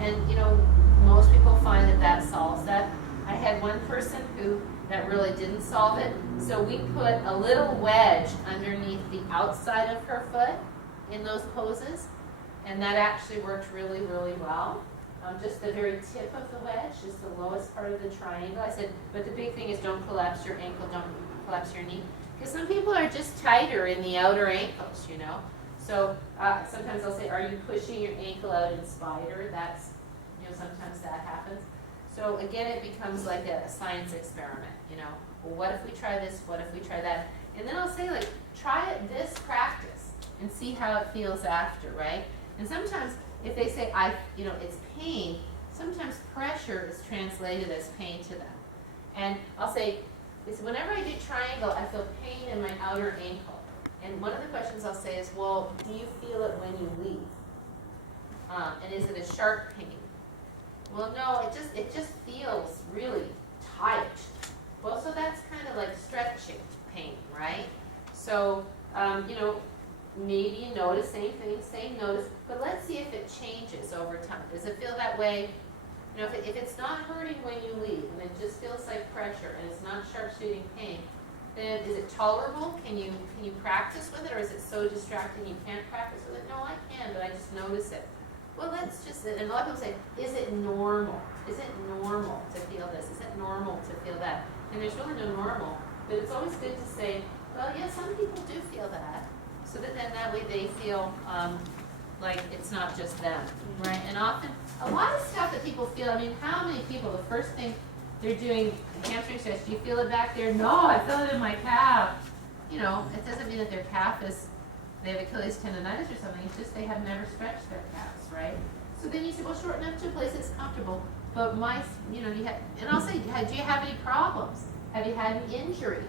And, you know, most people find that that solves that. I had one person who that really didn't solve it. So we put a little wedge underneath the outside of her foot in those poses. And that actually worked really well. Just the very tip of the wedge, just the lowest part of the triangle. I said, but the big thing is don't collapse your ankle, don't collapse your knee. Because some people are just tighter in the outer ankles, you know. So sometimes I'll say, are you pushing your ankle out in spider? That's, you know, sometimes that happens. So again, it becomes like a science experiment, you know. Well, what if we try this? What if we try that? And then I'll say, like, try it this practice and see how it feels after, right? And sometimes if they say, you know, it's pain, sometimes pressure is translated as pain to them. And I'll say, whenever I do triangle, I feel pain in my outer ankle. And one of the questions I'll say is, well, do you feel it when you leave? And is it a sharp pain? Well, no, it just feels really tight. Well, so that's kind of like stretching pain, right? So, you know, maybe you notice, same thing, same notice, but let's see if it changes over time. Does it feel that way? You know, if it's not hurting when you leave, and it just feels like pressure, and it's not sharp shooting pain, then is it tolerable? Can you practice with it, or is it so distracting you can't practice with it? No, I can, but I just notice it. Well, that's just it. And a lot of people say, is it normal? Is it normal to feel this? Is it normal to feel that? And there's really no normal, but it's always good to say, well, yeah, some people do feel that. So that then that way they feel like it's not just them, right? And often, a lot of stuff that people feel, I mean, how many people, the first thing they're doing hamstring stretch, do you feel it back there? No, I feel it in my calf. You know, it doesn't mean that their calf is, they have Achilles tendonitis or something, it's just they have never stretched their calves, right? So then you say, well, shorten up to a place that's comfortable. But you know, and I'll say, do you have any problems? Have you had an injury?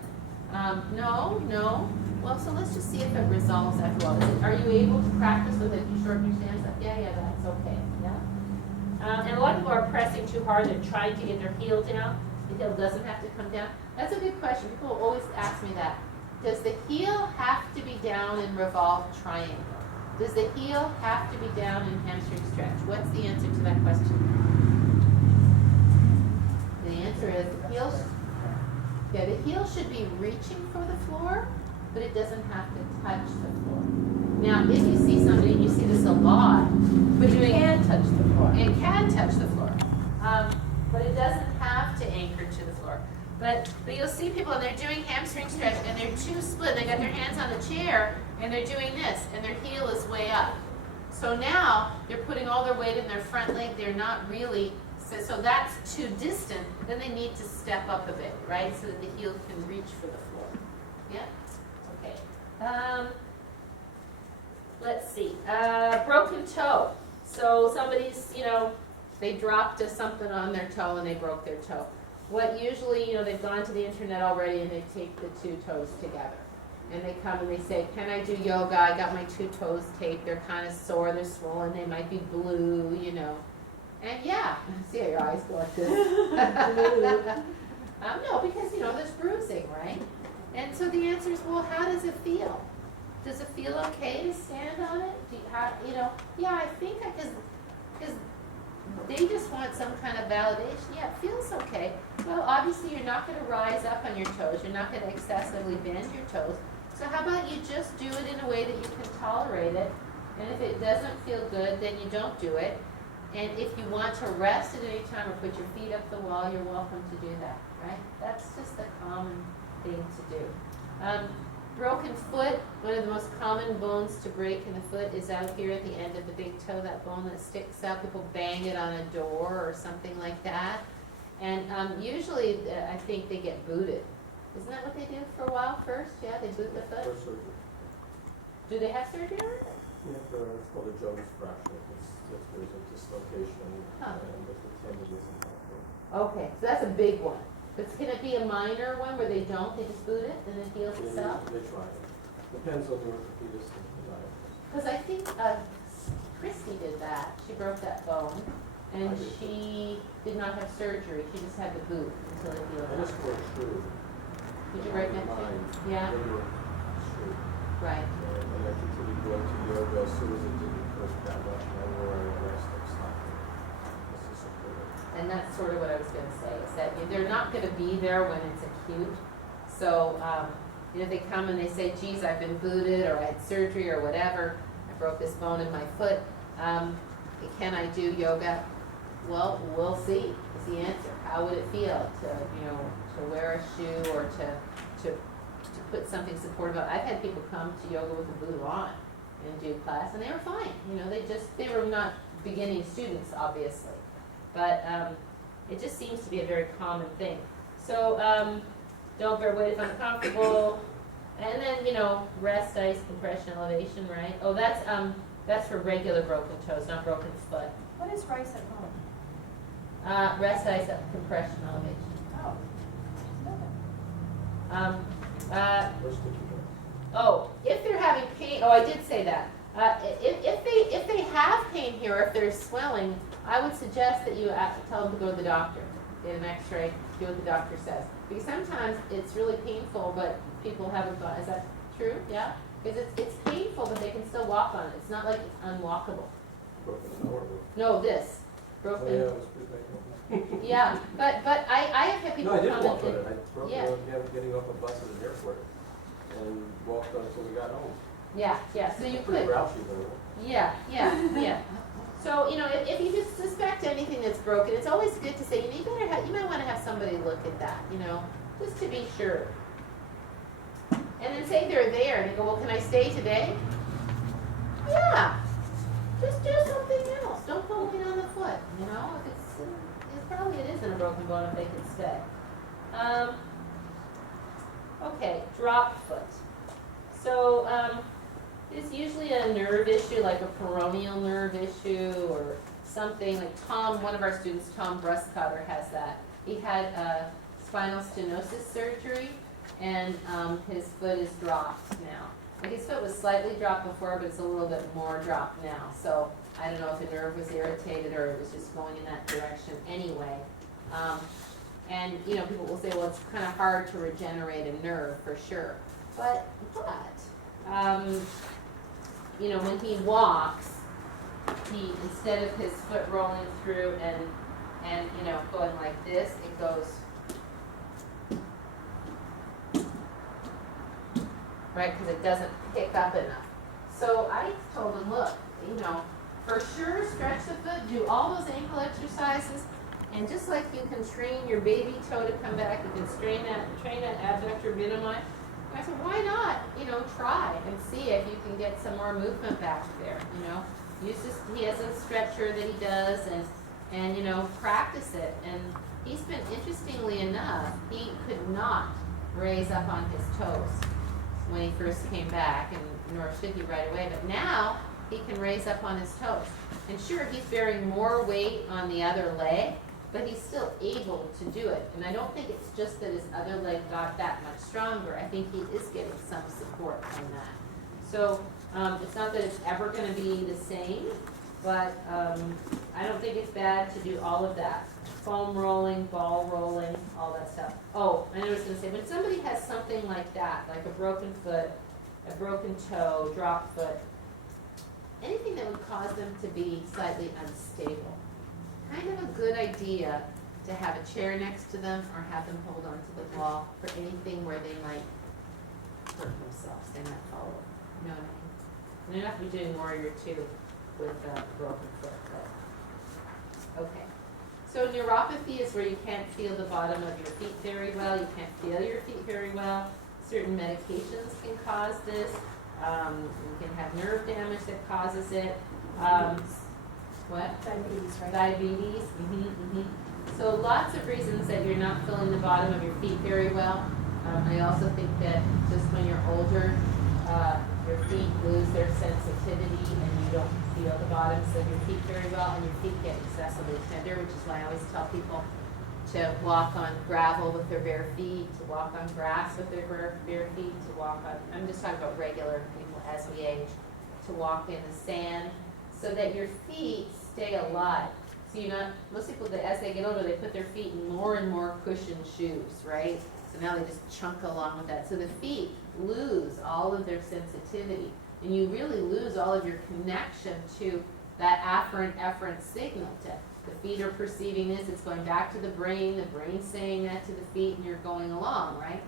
No. Well, so let's just see if it resolves after all. Are you able to practice with it? You shorten your stance up? Yeah, that's okay. Yeah. And a lot of people are pressing too hard. They're trying to get their heel down. The heel doesn't have to come down. That's a good question. People always ask me that. Does the heel have to be down in revolved triangle? Does the heel have to be down in hamstring stretch? What's the answer to that question? The answer is the heel should be reaching for the floor, but it doesn't have to touch the floor. Now, if you see somebody, and you see this a lot, But it can touch the floor. it can touch the floor, but it doesn't have to anchor to the floor. But you'll see people, and they're doing hamstring stretch, and they're too split. They got their hands on the chair, and they're doing this, and their heel is way up. So now they're putting all their weight in their front leg. They're not really, so that's too distant. Then they need to step up a bit, right, so that the heel can reach for the floor. Yeah? Okay. Let's see. Broken toe. So somebody's, you know, they dropped something on their toe and they broke their toe. What usually, you know, they've gone to the internet already and they tape the two toes together. And they come and they say, can I do yoga? I got my two toes taped. They're kind of sore. They're swollen. They might be blue, you know. And yeah, see how your eyes go like this. No, because, you know, there's bruising, right? And so the answer is, well, how does it feel? does it feel okay to stand on it? Do you, yeah, I think, because they just want some kind of validation. Yeah, it feels okay. Well, obviously you're not gonna rise up on your toes. You're not gonna excessively bend your toes. So how about you just do it in a way that you can tolerate it? And if it doesn't feel good, then you don't do it. And if you want to rest at any time or put your feet up the wall, you're welcome to do that, right? That's just a common thing to do. Broken foot, one of the most common bones to break in the foot is out here at the end of the big toe, that bone that sticks out. People bang it on a door or something like that. And usually, I think they get booted. Isn't that what they do for a while first? Yeah, they boot the For foot? surgery. Do they have surgery on it? Yeah, it's called a Jones fracture. If there's a dislocation Huh. and if the tendon isn't healthy. Okay, so that's a big one. But can it be a minor one where they don't, they just boot it and it heals itself? They try it. Depends on the orthopedist and the diagnosis. Because I think Christy did that. She broke that bone, and I did. she did not have surgery. She just had the boot until it healed I just up. wore a shoe. Did you break that too? Mine. Yeah. They were a shoe. Right. And I continued going to yoga as soon as it didn't hurt that much. And I wore an elastic stocking. This is supported. And that's sort of what I was going to say, is that they're not going to be there when it's acute. So, they come and they say, geez, I've been booted, or I had surgery, or whatever. I broke this bone in my foot. Can I do yoga? Well, we'll see, is the answer. How would it feel to wear a shoe or to put something supportive on? I've had people come to yoga with a boot on and do class, and they were fine. They were not beginning students, obviously. But it just seems to be a very common thing. So don't bear weight if uncomfortable. And then, rest, ice, compression, elevation, right? Oh, that's for regular broken toes, not broken foot. What is rice at home? Rest, ice, compression, elevation. Oh. First did you Oh, if they're having pain, I did say that. If they have pain here, or if there's swelling, I would suggest that you tell them to go to the doctor, get an x-ray, do what the doctor says. Because sometimes it's really painful, but people haven't gone, is that true? Yeah? Because it's painful, but they can still walk on it. It's not like it's unwalkable. broken an hour? No, this, Oh, broken. yeah, it was pretty bad. Yeah, but I have had people No, I come did walk on and, it. I broke yeah. it getting off a bus at an airport and walked on until we got home. yeah, so you Pretty could. grouchy though. Yeah. So, if you just suspect anything that's broken, it's always good to say, you might want to have somebody look at that, just to be sure. And then say they're there, and they go, well, can I stay today? Yeah, just do something else. Don't go lean on the foot, if it isn't a broken bone, if they can stay. Okay, drop foot. So, it's usually a nerve issue, like a peroneal nerve issue or something. Like one of our students, Tom Bruscotter, has that. He had spinal stenosis surgery, and his foot is dropped now. Like his foot was slightly dropped before, but it's a little bit more dropped now. So I don't know if the nerve was irritated or it was just going in that direction anyway. And people will say, well, it's kind of hard to regenerate a nerve for sure. But when he walks, instead of his foot rolling through and going like this, it goes right, because it doesn't pick up enough. So I told him, look, for sure stretch the foot, do all those ankle exercises, and just like you can train your baby toe to come back, you can train that abductor minimi. I said, why not, try and see if you can get some more movement back there, he has a stretcher that he does and practice it. And he's been, interestingly enough, he could not raise up on his toes when he first came back, and nor should he right away, but now he can raise up on his toes. And sure, he's bearing more weight on the other leg, but he's still able to do it. And I don't think it's just that his other leg got that much stronger. I think he is getting some support from that. So it's not that it's ever going to be the same, but I don't think it's bad to do all of that. Foam rolling, ball rolling, all that stuff. Oh, and I was going to say, when somebody has something like that, like a broken foot, a broken toe, drop foot, anything that would cause them to be slightly unstable. Kind of a good idea to have a chair next to them or have them hold onto the wall for anything where they might hurt themselves, they might fall over, you know what I mean? And they're not gonna be doing Warrior Two with a broken foot, but, okay. So neuropathy is where you can't feel the bottom of your feet very well, you can't feel your feet very well. Certain medications can cause this. You can have nerve damage that causes it. What? Diabetes, right? Diabetes. So lots of reasons that you're not feeling the bottom of your feet very well. I also think that just when you're older, your feet lose their sensitivity and you don't feel the bottoms of your feet very well, and your feet get excessively tender, which is why I always tell people to walk on gravel with their bare feet, to walk on grass with their bare feet, to walk on, I'm just talking about regular people as we age, to walk in the sand, so that your feet stay alive. So you're not, most people, as they get older, they put their feet in more and more cushioned shoes, right? So now they just chunk along with that. So the feet lose all of their sensitivity, and you really lose all of your connection to that afferent signal. The feet are perceiving this, it's going back to the brain's saying that to the feet, and you're going along, right?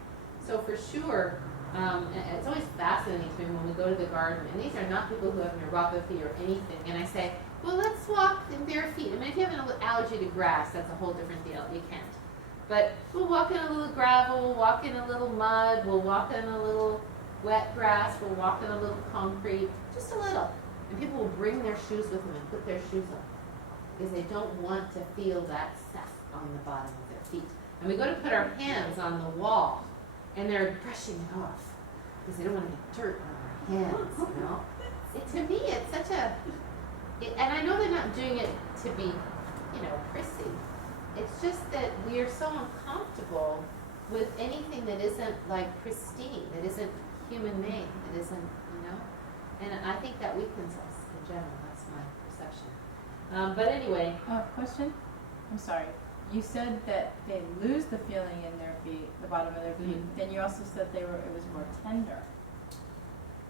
So for sure, and it's always fascinating to me when we go to the garden, and these are not people who have neuropathy or anything, and I say, well, let's walk in bare feet. I mean, if you have an allergy to grass, that's a whole different deal, you can't. But we'll walk in a little gravel, we'll walk in a little mud, we'll walk in a little wet grass, we'll walk in a little concrete, just a little. And people will bring their shoes with them and put their shoes on, because they don't want to feel that stuff on the bottom of their feet. And we go to put our hands on the wall, and they're brushing it off, because they don't want to get dirt on their hands, you know? To me, it's such a, and I know they're not doing it to be, you know, prissy. It's just that we are so uncomfortable with anything that isn't like pristine, that isn't human made, that isn't, you know? And I think that weakens us in general, that's my perception. But anyway. Question? I'm sorry. You said that they lose the feeling in their feet, the bottom of their feet. Then you also said it was more tender.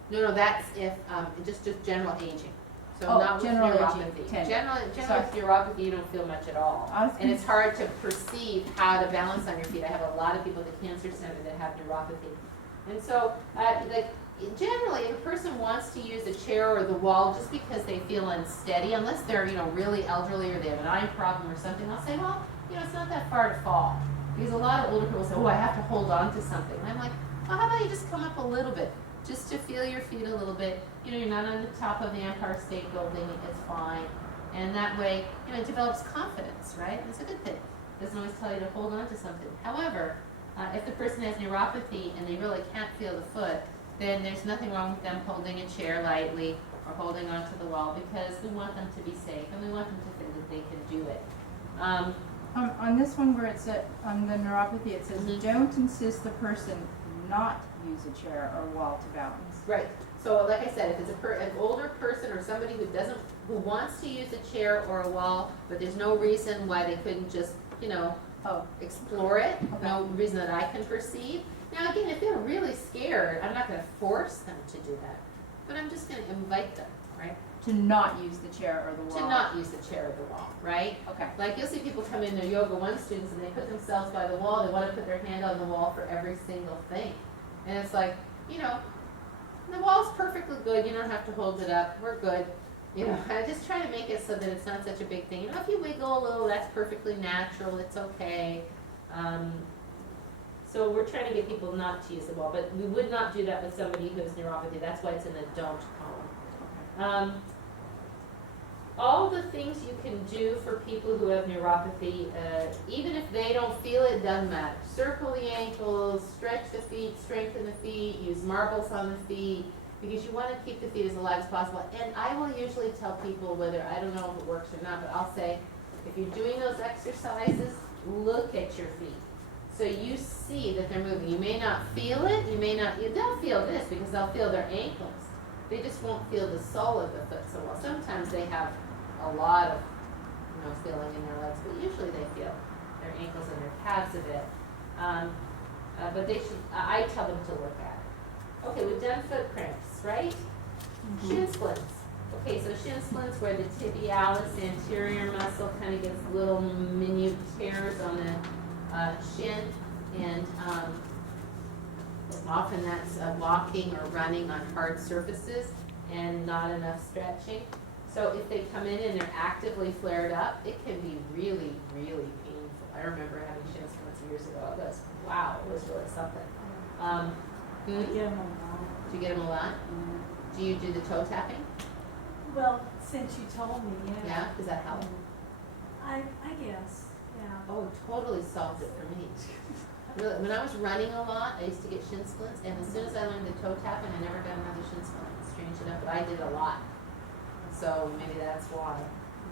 No, that's if, just general aging. So Oh, not with general aging, neuropathy. tender. General Sorry. with neuropathy, you don't feel much at all. And it's hard to perceive how to balance on your feet. I have a lot of people at the Cancer Center that have neuropathy. And so, generally, if a person wants to use a chair or the wall just because they feel unsteady, unless they're, you know, really elderly or they have an eye problem or something, I'll say, well, you know, it's not that far to fall. Because a lot of older people say, oh, I have to hold on to something. And I'm like, well, how about you just come up a little bit, just to feel your feet a little bit. You know, you're not on the top of the Empire State Building, it's fine. And that way, you know, it develops confidence, right? It's a good thing. It doesn't always tell you to hold on to something. However, if the person has neuropathy and they really can't feel the foot, then there's nothing wrong with them holding a chair lightly or holding onto the wall, because we want them to be safe and we want them to feel that they can do it. On this one where it said, on the neuropathy, it says, Mhm. don't insist the person not use a chair or wall to balance. Right. So like I said, if it's an older person or somebody who wants to use a chair or a wall, but there's no reason why they couldn't just, you know, explore it, no reason that I can perceive. Now again, if they're really scared, I'm not going to force them to do that, but I'm just going to invite them, right? To not use the chair or the wall. To not use the chair or the wall, right? Okay. Like you'll see people come in, they're Yoga 1 students, and they put themselves by the wall, they want to put their hand on the wall for every single thing. And it's like, you know, the wall's perfectly good, you don't have to hold it up, we're good. You know, I just try to make it so that it's not such a big thing. You know, if you wiggle a little, that's perfectly natural, it's okay. So we're trying to get people not to use the wall, but we would not do that with somebody who has neuropathy. That's why it's in the don't column. All the things you can do for people who have neuropathy, even if they don't feel it, doesn't matter. Circle the ankles, stretch the feet, strengthen the feet, use marbles on the feet, because you want to keep the feet as alive as possible. And I will usually tell people, whether, I don't know if it works or not, but I'll say, if you're doing those exercises, look at your feet. So you see that they're moving. You may not feel it, they'll feel this because they'll feel their ankles. They just won't feel the sole of the foot so well. Sometimes they have a lot of, you know, feeling in their legs, but usually they feel their ankles and their calves a bit. But they should, I tell them to look at it. Okay, we've done foot cramps, right? Shin splints. Okay, so shin splints where the tibialis anterior muscle kind of gets little minute tears on the shin, and often that's walking or running on hard surfaces and not enough stretching. So if they come in and they're actively flared up, it can be really, really painful. I remember having shin splints years ago. It was, wow, it was really something. Get them along. Do you get them a lot? Do you do the toe tapping? Well, since you told me, yeah. Yeah, does that help? I guess, yeah. Oh, it totally solved it for me. Really, when I was running a lot, I used to get shin splints, and as soon as I learned the toe tapping, I never got another shin splint. Strange enough, but I did a lot. So maybe that's why.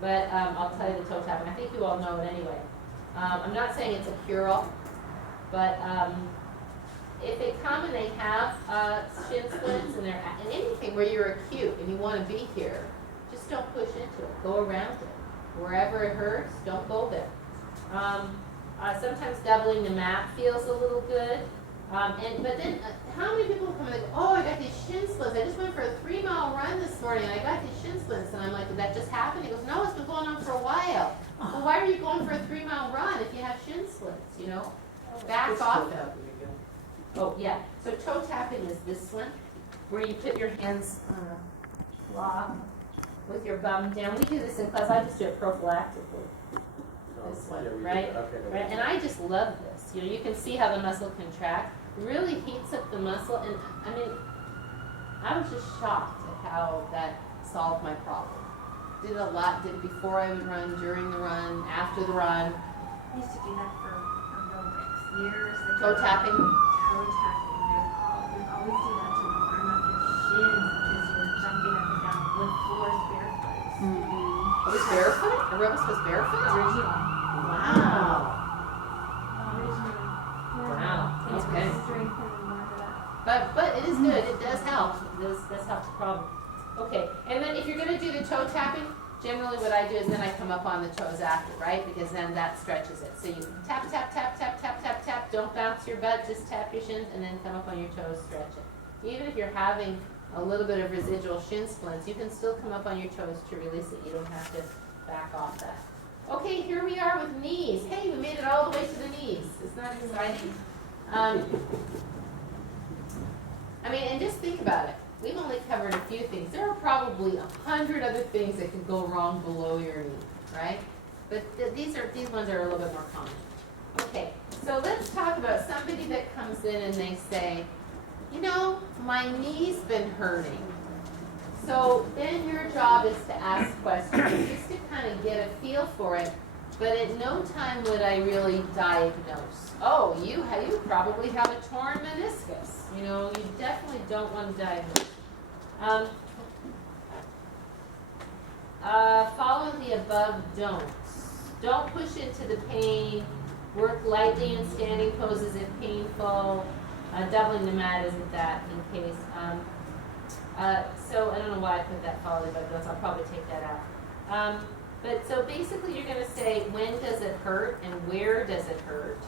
But I'll tell you the toe tapping. I think you all know it anyway. I'm not saying it's a cure-all, but if they come and they have shin splints and they're and anything where you're acute and you want to be here, just don't push into it. Go around it. Wherever it hurts, don't go there. Sometimes doubling the mat feels a little good. But then, how many people come and they go, oh, I got these shin splints. I just went for a 3-mile run this morning and I got these shin splints. And I'm like, did that just happen? He goes, no, it's been going on for a while. Well, why are you going for a 3-mile run if you have shin splints, you know? Back What's off toe them. tapping again? Oh, yeah. So toe tapping is this one, where you put your hands locked with your bum down. We do this in class. I just do it prophylactically. Oh, This one, yeah, we did right? that. Okay, no, Right? And I just love this. You know, you can see how the muscle contracts. Really heats up the muscle. And I mean, I was just shocked at how that solved my problem. Did it a lot. Did it before I would run, during the run, after the run. I used to do that for aerobics years ago. Toe tapping. Toe tapping. They always do that to warm up your shins because you're jumping up and down with floors barefoot. It was barefoot? Aerobics was barefoot? Originally. Wow. Originally. Wow. It's Okay. strength and warm it up. But it is good. It does help. It does help the problem. Okay. And then if you're going to do the toe tapping, generally what I do is then I come up on the toes after, right? Because then that stretches it. So you tap, tap, tap, tap, tap, tap, tap. Don't bounce your butt. Just tap your shins and then come up on your toes, stretch it. Even if you're having a little bit of residual shin splints, you can still come up on your toes to release it. You don't have to back off that. Okay, here we are with knees. Hey, we made it all the way to the knees. Isn't that exciting? I mean, and just think about it. We've only covered a few things. There are probably 100 other things that could go wrong below your knee, right? But these ones are a little bit more common. Okay, so let's talk about somebody that comes in and they say, you know, my knee's been hurting. So then your job is to ask questions, just to kind of get a feel for it. But at no time would I really diagnose. Oh, you probably have a torn meniscus. You know, you definitely don't want to diagnose. Follow the above don'ts. Don't push into the pain. Work lightly in standing poses if painful. Doubling the mat isn't that in case. So I don't know why I put that follow the above don'ts. I'll probably take that out. But so basically you're going to say when does it hurt and where does it hurt.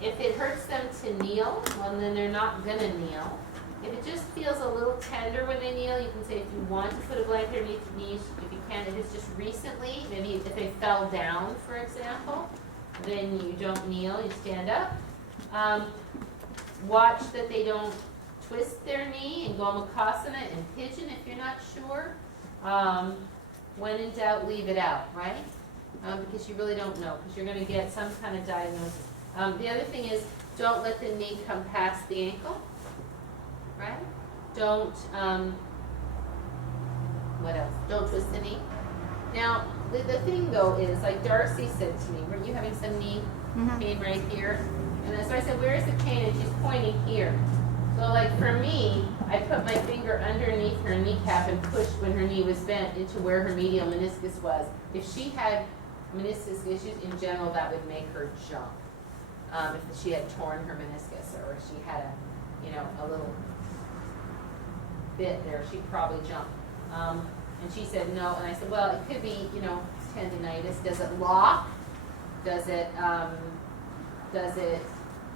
If it hurts them to kneel, well then they're not going to kneel. If it just feels a little tender when they kneel, you can say if you want to put a blanket underneath your knees, if you can. If it's just recently, maybe if they fell down, for example, then you don't kneel, you stand up. Watch that they don't twist their knee and Gomukhasana and pigeon if you're not sure. When in doubt, leave it out, right? Because you really don't know, because you're going to get some kind of diagnosis. The other thing is, don't let the knee come past the ankle, right? Don't, what else? Don't twist the knee. Now, the thing though is, like Darcy said to me, were you having some knee pain right here? And so I said, where is the pain? And she's pointing here. So like for me, I put my finger underneath her kneecap and pushed when her knee was bent into where her medial meniscus was. If she had meniscus issues in general, that would make her jump. If she had torn her meniscus or if she had a little bit there, she'd probably jump. And she said no, and I said, well, it could be, tendinitis. Does it lock? Does it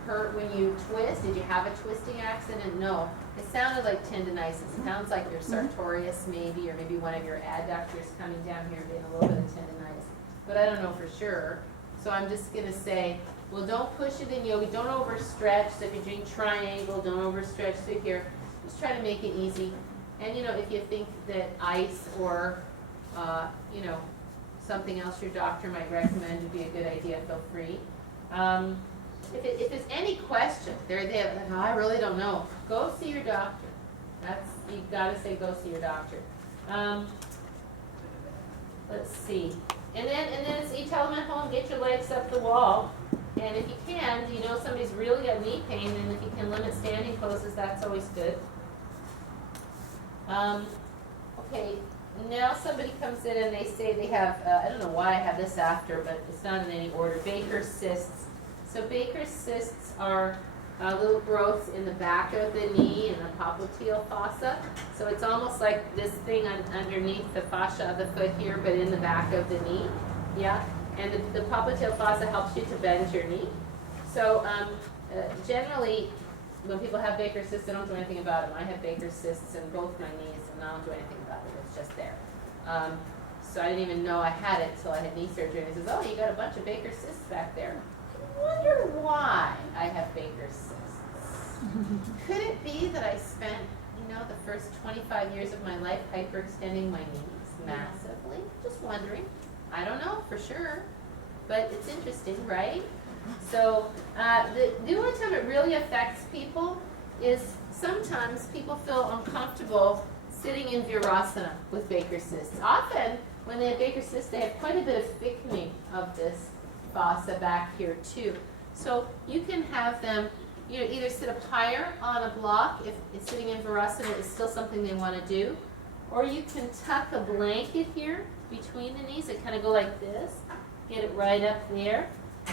hurt when you twist? Did you have a twisting accident? No. It sounded like tendonitis. It sounds like your sartorius maybe, or maybe one of your adductors coming down here being a little bit of tendonitis. But I don't know for sure. So I'm just going to say, well, don't push it in yoga. Don't overstretch. So if you're doing triangle, don't overstretch through here. Just try to make it easy. And, you know, if you think that ice or, you know, something else your doctor might recommend would be a good idea, feel free. If there's any question, they're like, oh, I really don't know, go see your doctor. That's, you've got to say go see your doctor. Let's see. And then so you tell them at home, get your legs up the wall. And if you can, you know somebody's really got knee pain, and if you can limit standing poses, that's always good. Okay, now somebody comes in and they say they have, I don't know why I have this after, but it's not in any order, Baker's cysts. So Baker's cysts are little growths in the back of the knee and the popliteal fossa. So it's almost like this thing underneath the fascia of the foot here, but in the back of the knee. Yeah, and the popliteal fossa helps you to bend your knee. So generally, when people have Baker's cysts, I don't do anything about them. I have Baker's cysts in both my knees, and I don't do anything about it. It's just there. So I didn't even know I had it until I had knee surgery. And he says, oh, you got a bunch of Baker's cysts back there. I wonder why I have Baker's cysts. Could it be that I spent, you know, the first 25 years of my life hyperextending my knees massively? Just wondering. I don't know for sure, but it's interesting, right? So the only time it really affects people is sometimes people feel uncomfortable sitting in Virasana with Baker's cysts. Often when they have Baker's cysts, they have quite a bit of thickening of this fossa back here too. So you can have them, you know, either sit up higher on a block if sitting in Virasana is still something they want to do, or you can tuck a blanket here between the knees and kind of go like this, get it right up there.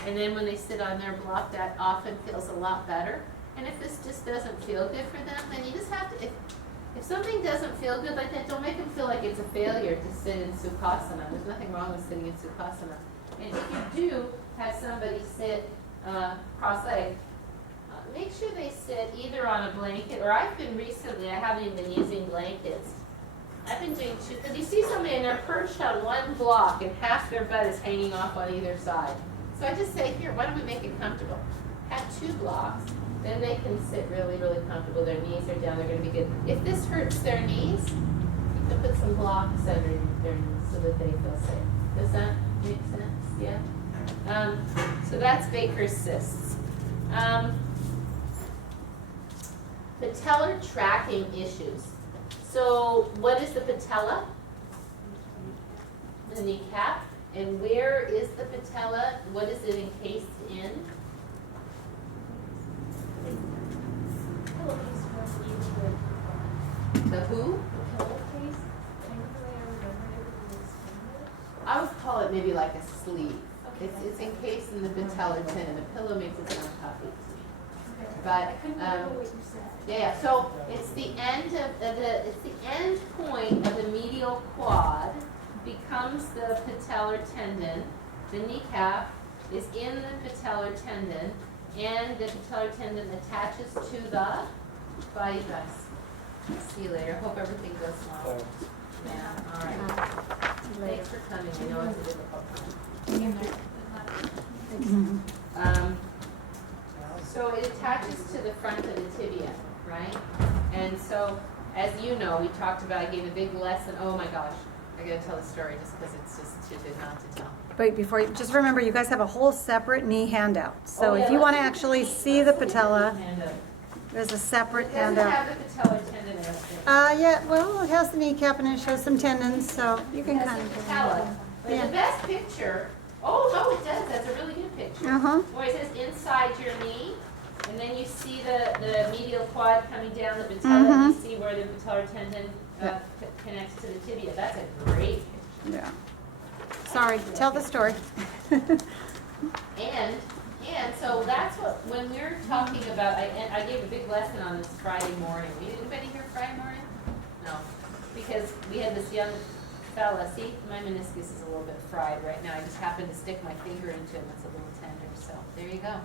And then when they sit on their block, that often feels a lot better. And if this just doesn't feel good for them, then you just have to, if something doesn't feel good like that, don't make them feel like it's a failure to sit in Sukhasana. There's nothing wrong with sitting in Sukhasana. And if you do have somebody sit cross-legged, make sure they sit either on a blanket, or I've been recently, I haven't even been using blankets. I've been doing two, because you see somebody and they're perched on one block and half their butt is hanging off on either side. So I just say, here, why don't we make it comfortable? Have 2 blocks, then they can sit really, really comfortable. Their knees are down, they're going to be good. If this hurts their knees, you can put some blocks under their knees so that they feel safe. Does that make sense? Yeah? So that's Baker's cysts. Patellar tracking issues. So what is the patella? The kneecap. And where is the patella? What is it encased in? Pillowcase was usually The who? the pillowcase. I think the way I remember it was I would call it maybe like a sleeve. Okay. It's encased in the patellar tendon. The pillow makes it sound puffy to me. okay. But I couldn't remember what you said. yeah. So it's the end of it's the end point of the medial quad becomes the patellar tendon. The kneecap is in the patellar tendon, and the patellar tendon attaches to the biceps. See you later. Hope everything goes well. Yeah. All right. Thanks for coming. I know it's a difficult time. So it attaches to the front of the tibia, right? And so, as you know, we talked about, I gave a big lesson. Oh my gosh, I gotta tell the story just because it's just too good not to tell. But before, just remember, you guys have a whole separate knee handout. So Oh, yeah, if you want to let's- actually see the patella, And, there's a separate it doesn't handout. have the patellar tendon in it. Yeah, well, it has the kneecap and it shows some tendons, so you can It has kind the of. patella. But Yeah. the best picture, oh no, it does. That's a really good picture. Uh-huh. Where it says inside your knee, and then you see the medial quad coming down the patella, and you see where the patellar tendon Yeah. connects to the tibia. That's a great picture. Yeah. Sorry, tell the story. And so that's what, when we're talking about, I gave a big lesson on this Friday morning. Anybody here Friday morning? No, because we had this young fella, see, my meniscus is a little bit fried right now. I just happened to stick my finger into him. It's a little tender, so there you go.